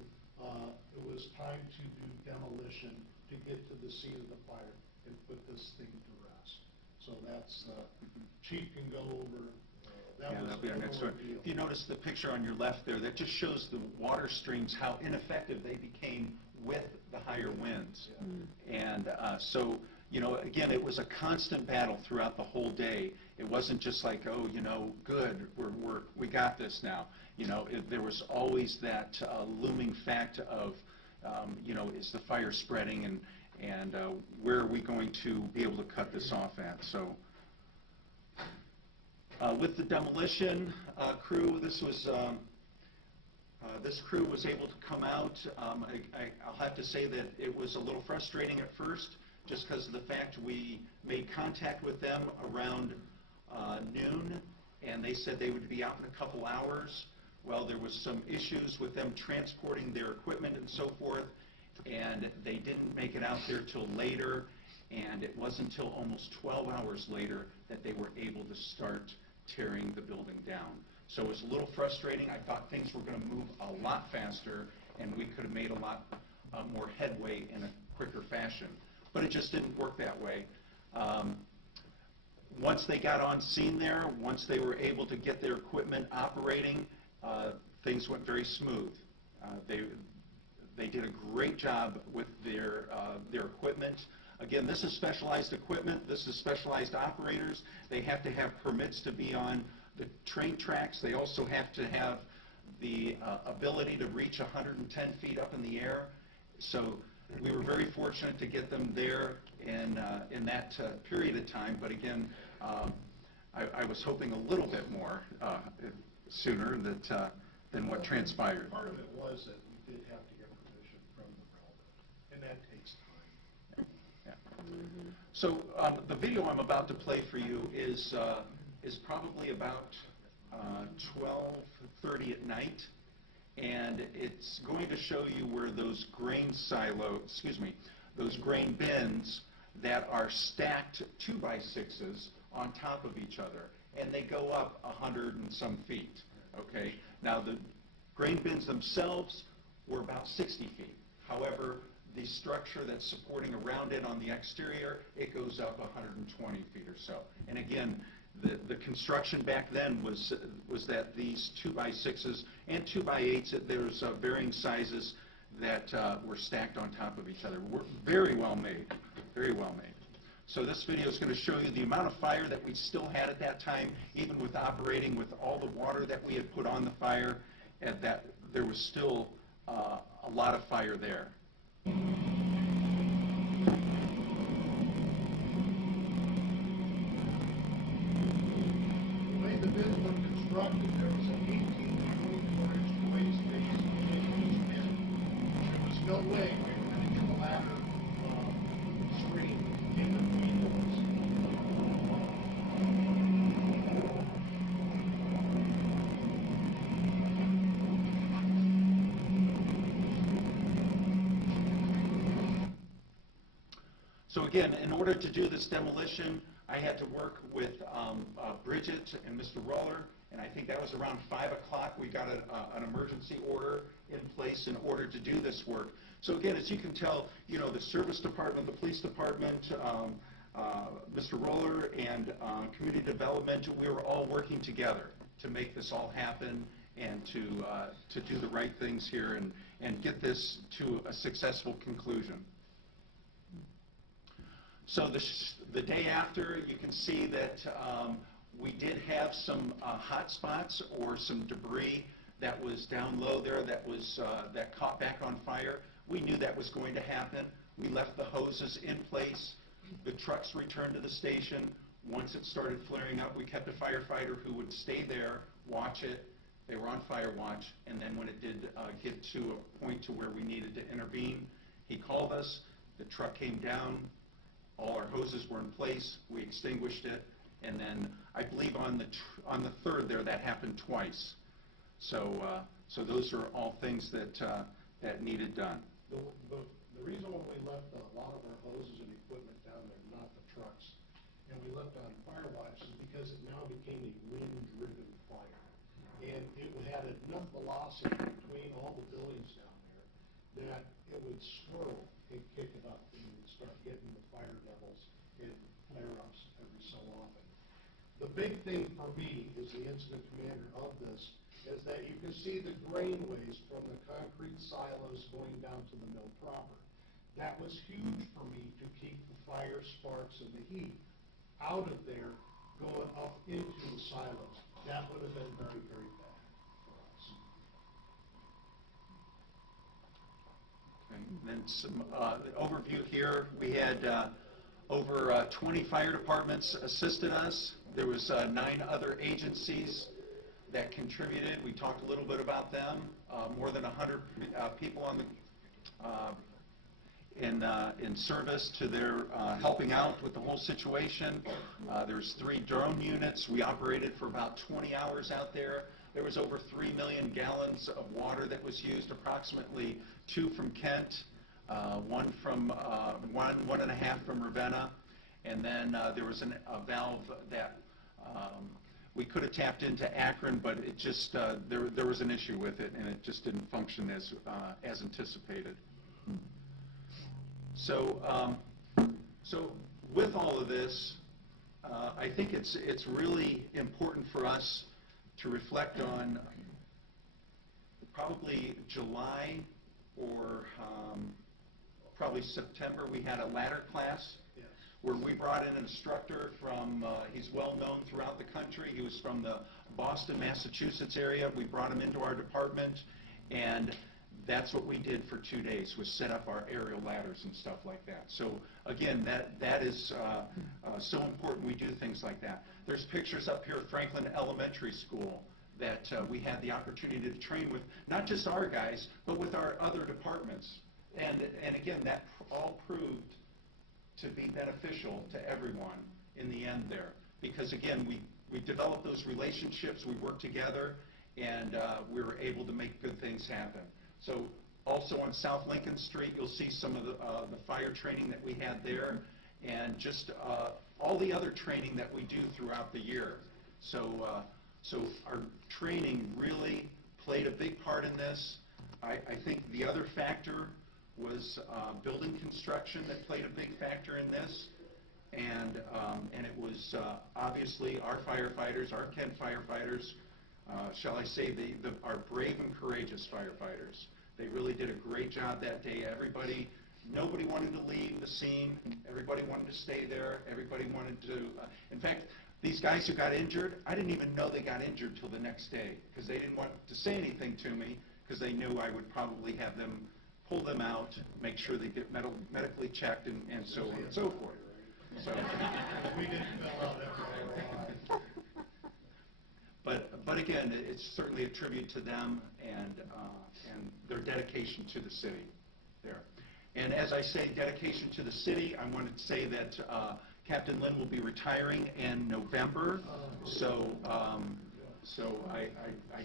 it was time to do demolition to get to the scene of the fire and put this thing to rest. So that's, Chief can go over. That'll be our next one. If you notice the picture on your left there, that just shows the water streams, how ineffective they became with the higher winds. And so, you know, again, it was a constant battle throughout the whole day. It wasn't just like, oh, you know, good, we got this now. You know, there was always that looming fact of, you know, is the fire spreading, and where are we going to be able to cut this off at? So, with the demolition crew, this crew was able to come out. I'll have to say that it was a little frustrating at first, just because of the fact we made contact with them around noon, and they said they would be out in a couple hours. Well, there was some issues with them transporting their equipment and so forth, and they didn't make it out there till later, and it wasn't until almost 12 hours later that they were able to start tearing the building down. So it was a little frustrating. I thought things were going to move a lot faster, and we could have made a lot more headway in a quicker fashion. But it just didn't work that way. Once they got on scene there, once they were able to get their equipment operating, things went very smooth. They did a great job with their equipment. Again, this is specialized equipment. This is specialized operators. They have to have permits to be on the train tracks. They also have to have the ability to reach 110 feet up in the air. So we were very fortunate to get them there in that period of time. But again, I was hoping a little bit more sooner than what transpired. Part of it was that we did have to get permission from the railroad, and that takes time. Yeah. So the video I'm about to play for you is probably about 12:30 at night, and it's going to show you where those grain those grain bins that are stacked 2x6s on top of each other, and they go up 100 and some feet. Okay. Now the grain bins themselves were about 60 feet. However, the structure that's supporting around it on the exterior, it goes up 120 feet or so. And again, the construction back then was that these 2x6s and 2x8s, there's varying sizes that were stacked on top of each other. Were very well made, very well made. So this video is going to show you the amount of fire that we still had at that time, even with operating with all the water that we had put on the fire, and that there was still a lot of fire there. When the building was constructed, there was an 18 to 24-inch waste base in each bin. There was no way we were going to get the ladder screen in between those. So again, in order to do this demolition, I had to work with Bridget and Mr. Roller, and I think that was around 5 o'clock. We got an emergency order in place in order to do this work. So again, as you can tell, you know, the service department, the police department, Mr. Roller, and community development, we were all working together to make this all happen and to do the right things here and get this to a successful conclusion. So the day after, you can see that we did have some hot spots or some debris that was down low there that caught back on fire. We knew that was going to happen. We left the hoses in place. The trucks returned to the station. Once it started flaring up, we kept a firefighter who would stay there, watch it. They were on fire watch, and then when it did get to a point to where we needed to intervene, he called us. The truck came down. All our hoses were in place. We extinguished it, and then I believe on the third there that happened twice. So those are all things that needed done. The reason why we left a lot of our hoses and equipment down there, not the trucks, and we left on fire watch is because it now became a wind-driven fire. And it had enough velocity between all the buildings down there that it would swirl and kick it up, and you would start getting the fire levels and flare-ups every so often. The big thing for me as the incident commander of this is that you can see the grain waste from the concrete silos going down to the mill proper. That was huge for me to keep the fire sparks and the heat out of there going up into the silos. That would have been very, very bad for us. Okay, and then some overview here. We had over 20 fire departments assisted us. There was 9 other agencies that contributed. We talked a little bit about them. More than 100 people on the in service to their helping out with the whole situation. There's 3 drone units. We operated for about 20 hours out there. There was over 3 million gallons of water that was used, approximately 2 from Kent, 1 from 1.5 from Ravenna, and then there was a valve that we could have tapped into Akron, but it just there was an issue with it, and it just didn't function as anticipated. So with all of this, I think it's really important for us to reflect on probably July or probably September. We had a ladder class where we brought in an instructor from, he's well known throughout the country. He was from the Boston, Massachusetts area. We brought him into our department, and that's what we did for 2 days, was set up our aerial ladders and stuff like that. So again, that is so important we do things like that. There's pictures up here of Franklin Elementary School that we had the opportunity to train with, not just our guys, but with our other departments. And again, that all proved to be beneficial to everyone in the end there. Because again, we developed those relationships, we worked together, and we were able to make good things happen. So also on South Lincoln Street, you'll see some of the fire training that we had there, and just all the other training that we do throughout the year. So our training really played a big part in this. I think the other factor was building construction that played a big factor in this, and it was obviously our firefighters, our Kent firefighters, shall I say, our brave and courageous firefighters. They really did a great job that day. Everybody Nobody wanted to leave the scene. Everybody wanted to stay there. Everybody wanted to, in fact, these guys who got injured, I didn't even know they got injured till the next day because they didn't want to say anything to me because they knew I would probably have them pull them out, make sure they get medically checked and so on and so forth. So, We didn't fill out every but again, it's certainly a tribute to them and their dedication to the city there. And as I say, dedication to the city, I wanted to say that Captain Lynn will be retiring in November, so I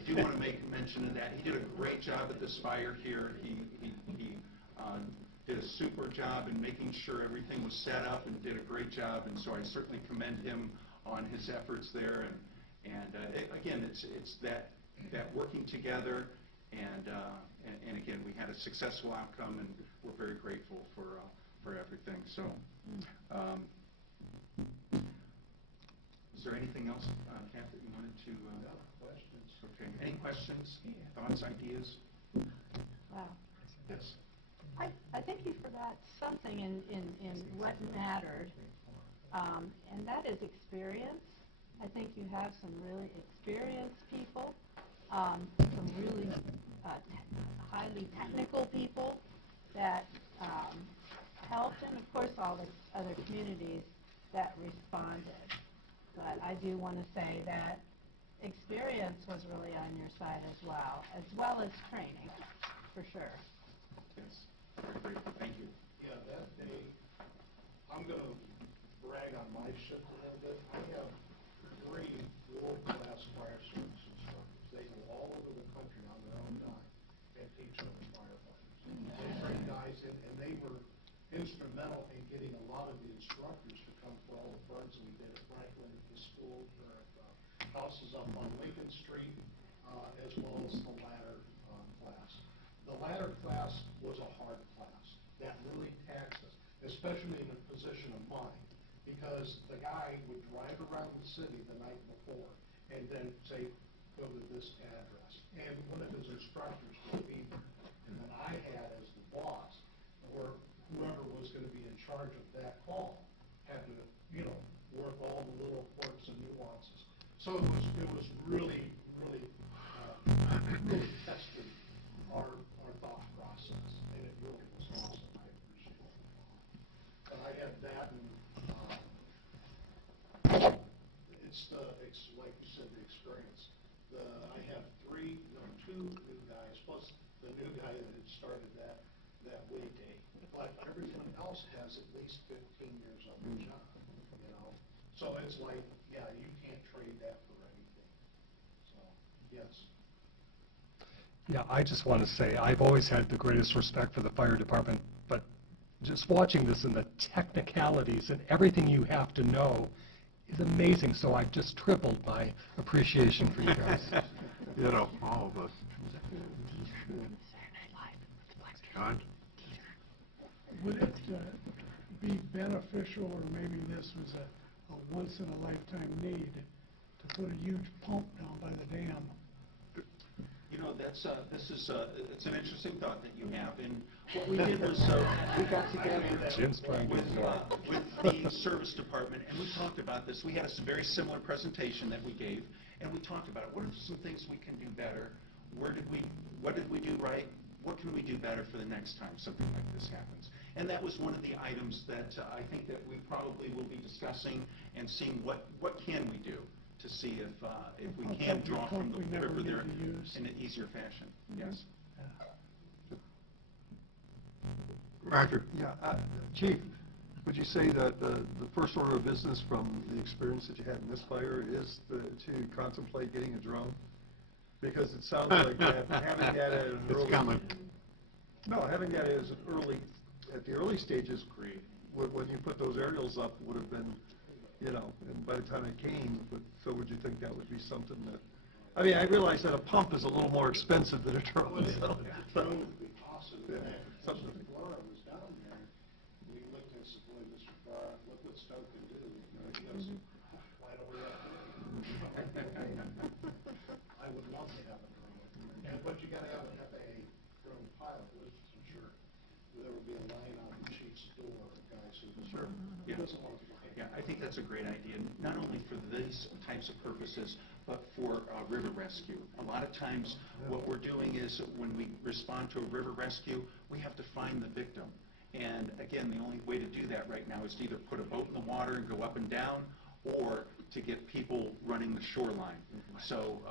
do want to make mention of that. He did a great job at this fire here. He did a super job in making sure everything was set up and did a great job, and so I certainly commend him on his efforts there. And again, it's that working together, and again, we had a successful outcome, and we're very grateful for everything. So. Is there anything else, Kath, that you wanted to? No questions. Okay. Any questions, thoughts, ideas? Wow. Yes. I think you forgot something in what mattered, and that is experience. I think you have some really experienced people, some really highly technical people that helped, and of course all the other communities that responded. But I do want to say that experience was really on your side as well as training, for sure. Yes. Very grateful. Thank you. Yeah, that day, I'm going to brag on my shift a little bit. I have 3 world-class fire service instructors. They go all over the country on their own dime and teach other firefighters. They bring guys in, and they were instrumental in getting a lot of the instructors to come for all the burns we did at Franklin, at the school, or at houses up on Lincoln Street, as well as the ladder class. The ladder class was a hard class. That really taxed us, especially in a position of mine, because the guy would drive around the city the night before and then say, go to this address. And one of his instructors would be there. And then I had, as the boss, or whoever was going to be in charge of that call, had to, work all the little quirks and nuances. So it was really, really tested our thought process, and it really was awesome. I appreciate it. But I had that, and it's like you said, the experience. I have 2 new guys, plus the new guy that had started that weekday. But everyone else has at least 15 years on the job, So it's like, yeah, you can't trade that for anything. So, yes. Yeah, I just want to say, I've always had the greatest respect for the fire department, but just watching this and the technicalities and everything you have to know is amazing, so I've just tripled my appreciation for you guys. All of us. John? Would it be beneficial, or maybe this was a once-in-a-lifetime need, to put a huge pump down by the dam? It's an interesting thought that you have, and what we did was, we got together Jim's trying to with the service department, and we talked about this. We had a very similar presentation that we gave, and we talked about what are some things we can do better, what did we do right, what can we do better for the next time something like this happens. And that was one of the items that I think that we probably will be discussing and seeing what can we do to see if we can draw from the river there in an easier fashion. Yes. Roger. Yeah, Chief, would you say that the first order of business from the experience that you had in this fire is to contemplate getting a drone? Because it sounds like that having that at an early... It's coming. No, having that as an at the early stages, when you put those aerials up, would have been, and by the time it came, so would you think that would be something that, I mean, I realize that a pump is a little more expensive than a drone. So, Drone would be awesome. Yeah, When something. Mr. Flora was down there, we looked and said, boy, Mr. Flora, look what Stoke can do. He goes, why don't we have one? I would love to have a drone. But you got to have a drone pilot, that's for sure. There would be a line on Sure. Yeah. Yeah, I think that's a great idea, not only for these types of purposes, but for river rescue. A lot of times, what we're doing is when we respond to a river rescue, we have to find the victim. And again, the only way to do that right now is to either put a boat in the water and go up and down, or to get people running the shoreline. So,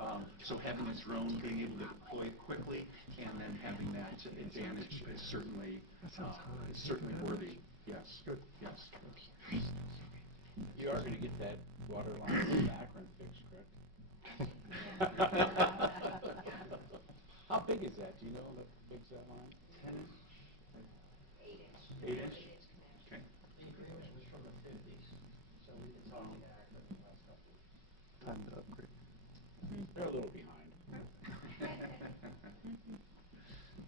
so having a drone, being able to deploy quickly, and then having that advantage is certainly worthy. Yes. Good. Yes. You are gonna get that water line in Akron fixed, correct? How big is that? Do you know how big is that line? 10 inch? 8 inch? Okay. Time to upgrade. They're a little behind.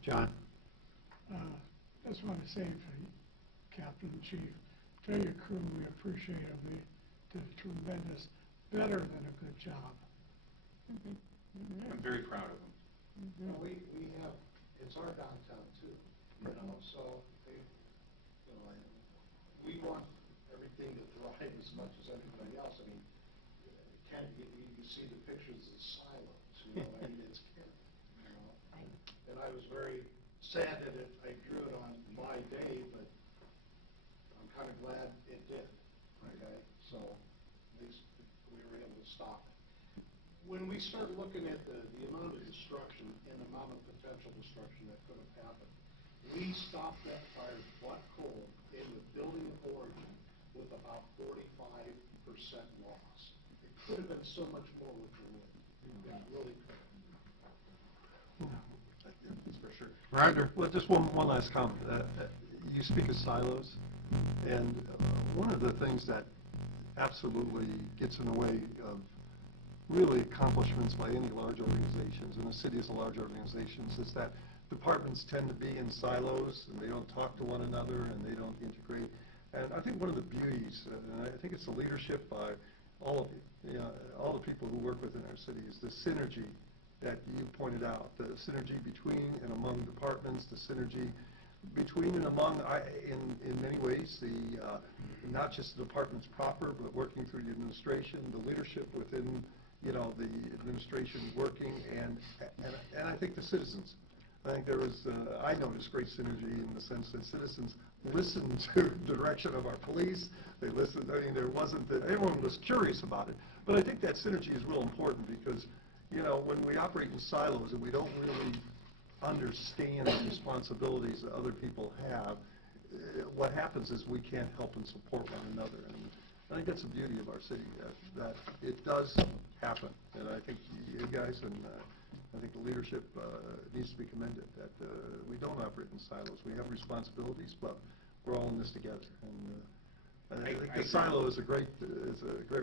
John? Just want to say for you, Captain and Chief, tell your crew we appreciate them. They did a tremendous, better than a good job. I'm very proud of them. You know, we have, it's our downtown too, you know, so they, you know, we want everything to thrive as much as everybody else. I mean, you see the pictures of silos, you know, I mean, it's, you know. And I was very sad that I drew it on my day, but I'm kind of glad it did, okay? So at least we were able to stop it. When we start looking at the amount of destruction and the amount of potential destruction that could have happened, we stopped that fire butt cold in the building of origin with about 45% loss. It could have been so much more with the wood. It really could. That's for sure. Roger. Well, just one last comment. You speak of silos, and one of the things that absolutely gets in the way of really accomplishments by any large organizations, and the city is a large organization, is that departments tend to be in silos, and they don't talk to one another, and they don't integrate. And I think one of the beauties, and I think it's the leadership by all of you, all the people who work within our city, is the synergy that you pointed out, the synergy between and among departments, the synergy between and among, in many ways, not just the departments proper, but working through the administration, the leadership within, you know, the administration working, and I think the citizens. I think there was, I noticed great synergy in the sense that citizens listened to the direction of our police. They listened, I mean, there wasn't that, everyone was curious about it. But I think that synergy is real important because, you know, when we operate in silos and we don't really understand the responsibilities that other people have, what happens is we can't help and support one another. And I think that's the beauty of our city, that it does happen. And I think you guys and I think the leadership needs to be commended, that we don't operate in silos. We have responsibilities, but we're all in this together. And I think the silo is a great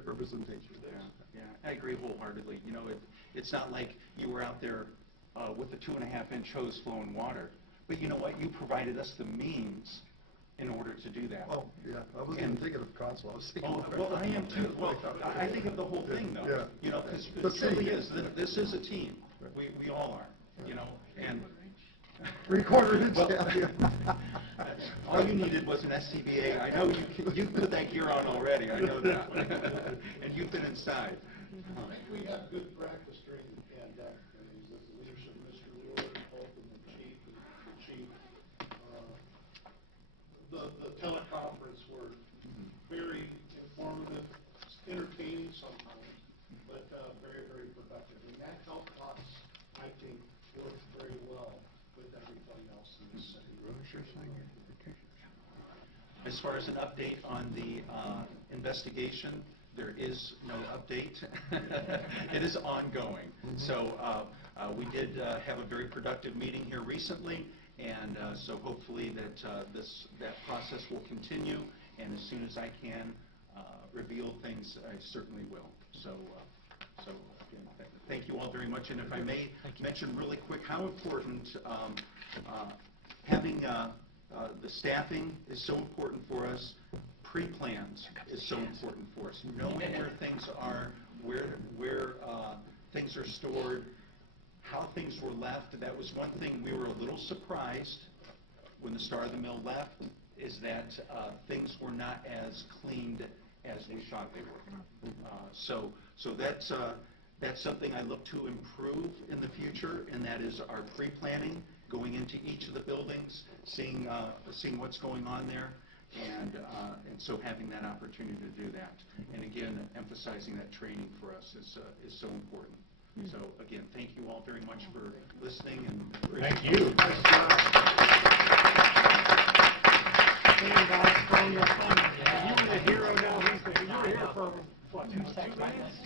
representation of this. Yeah, I agree wholeheartedly. You know, it's not like you were out there with the 2.5-inch hose flowing water, but you know what? You provided us the means in order to do that. Oh, yeah. I wasn't even thinking of console. I was thinking of well, I am too. Well, I think of the whole thing, though. Yeah. You know, because it really is. This is a team. We all are. You know, and 3/4 inch. Well, all you needed was an SCBA. I know you put that gear on already. I know that. And you've been inside. I think we had good practice during the pandemic. I mean, the leadership of Mr. Lewis, both of the chief, the teleconference were very informative, entertaining sometimes, but very, very productive. And that helped us, I think, work very well with everybody else in the city. As far as an update on the investigation, there is no update. It is ongoing. So we did have a very productive meeting here recently, and so hopefully that process will continue, and as soon as I can reveal things, I certainly will. So again, thank you all very much, and if I may mention really quick how important having the staffing is so important for us. Pre-plans is so important for us. Knowing where things are, where things are stored, how things were left. That was one thing we were a little surprised when the Star of the Mill left. is that things were not as cleaned as we thought they were. So that's something I look to improve in the future, and that is our pre-planning, going into each of the buildings, seeing what's going on there, and so having that opportunity to do that. And again, emphasizing that training for us is so important. So again, thank you all very much for listening, and Thank you.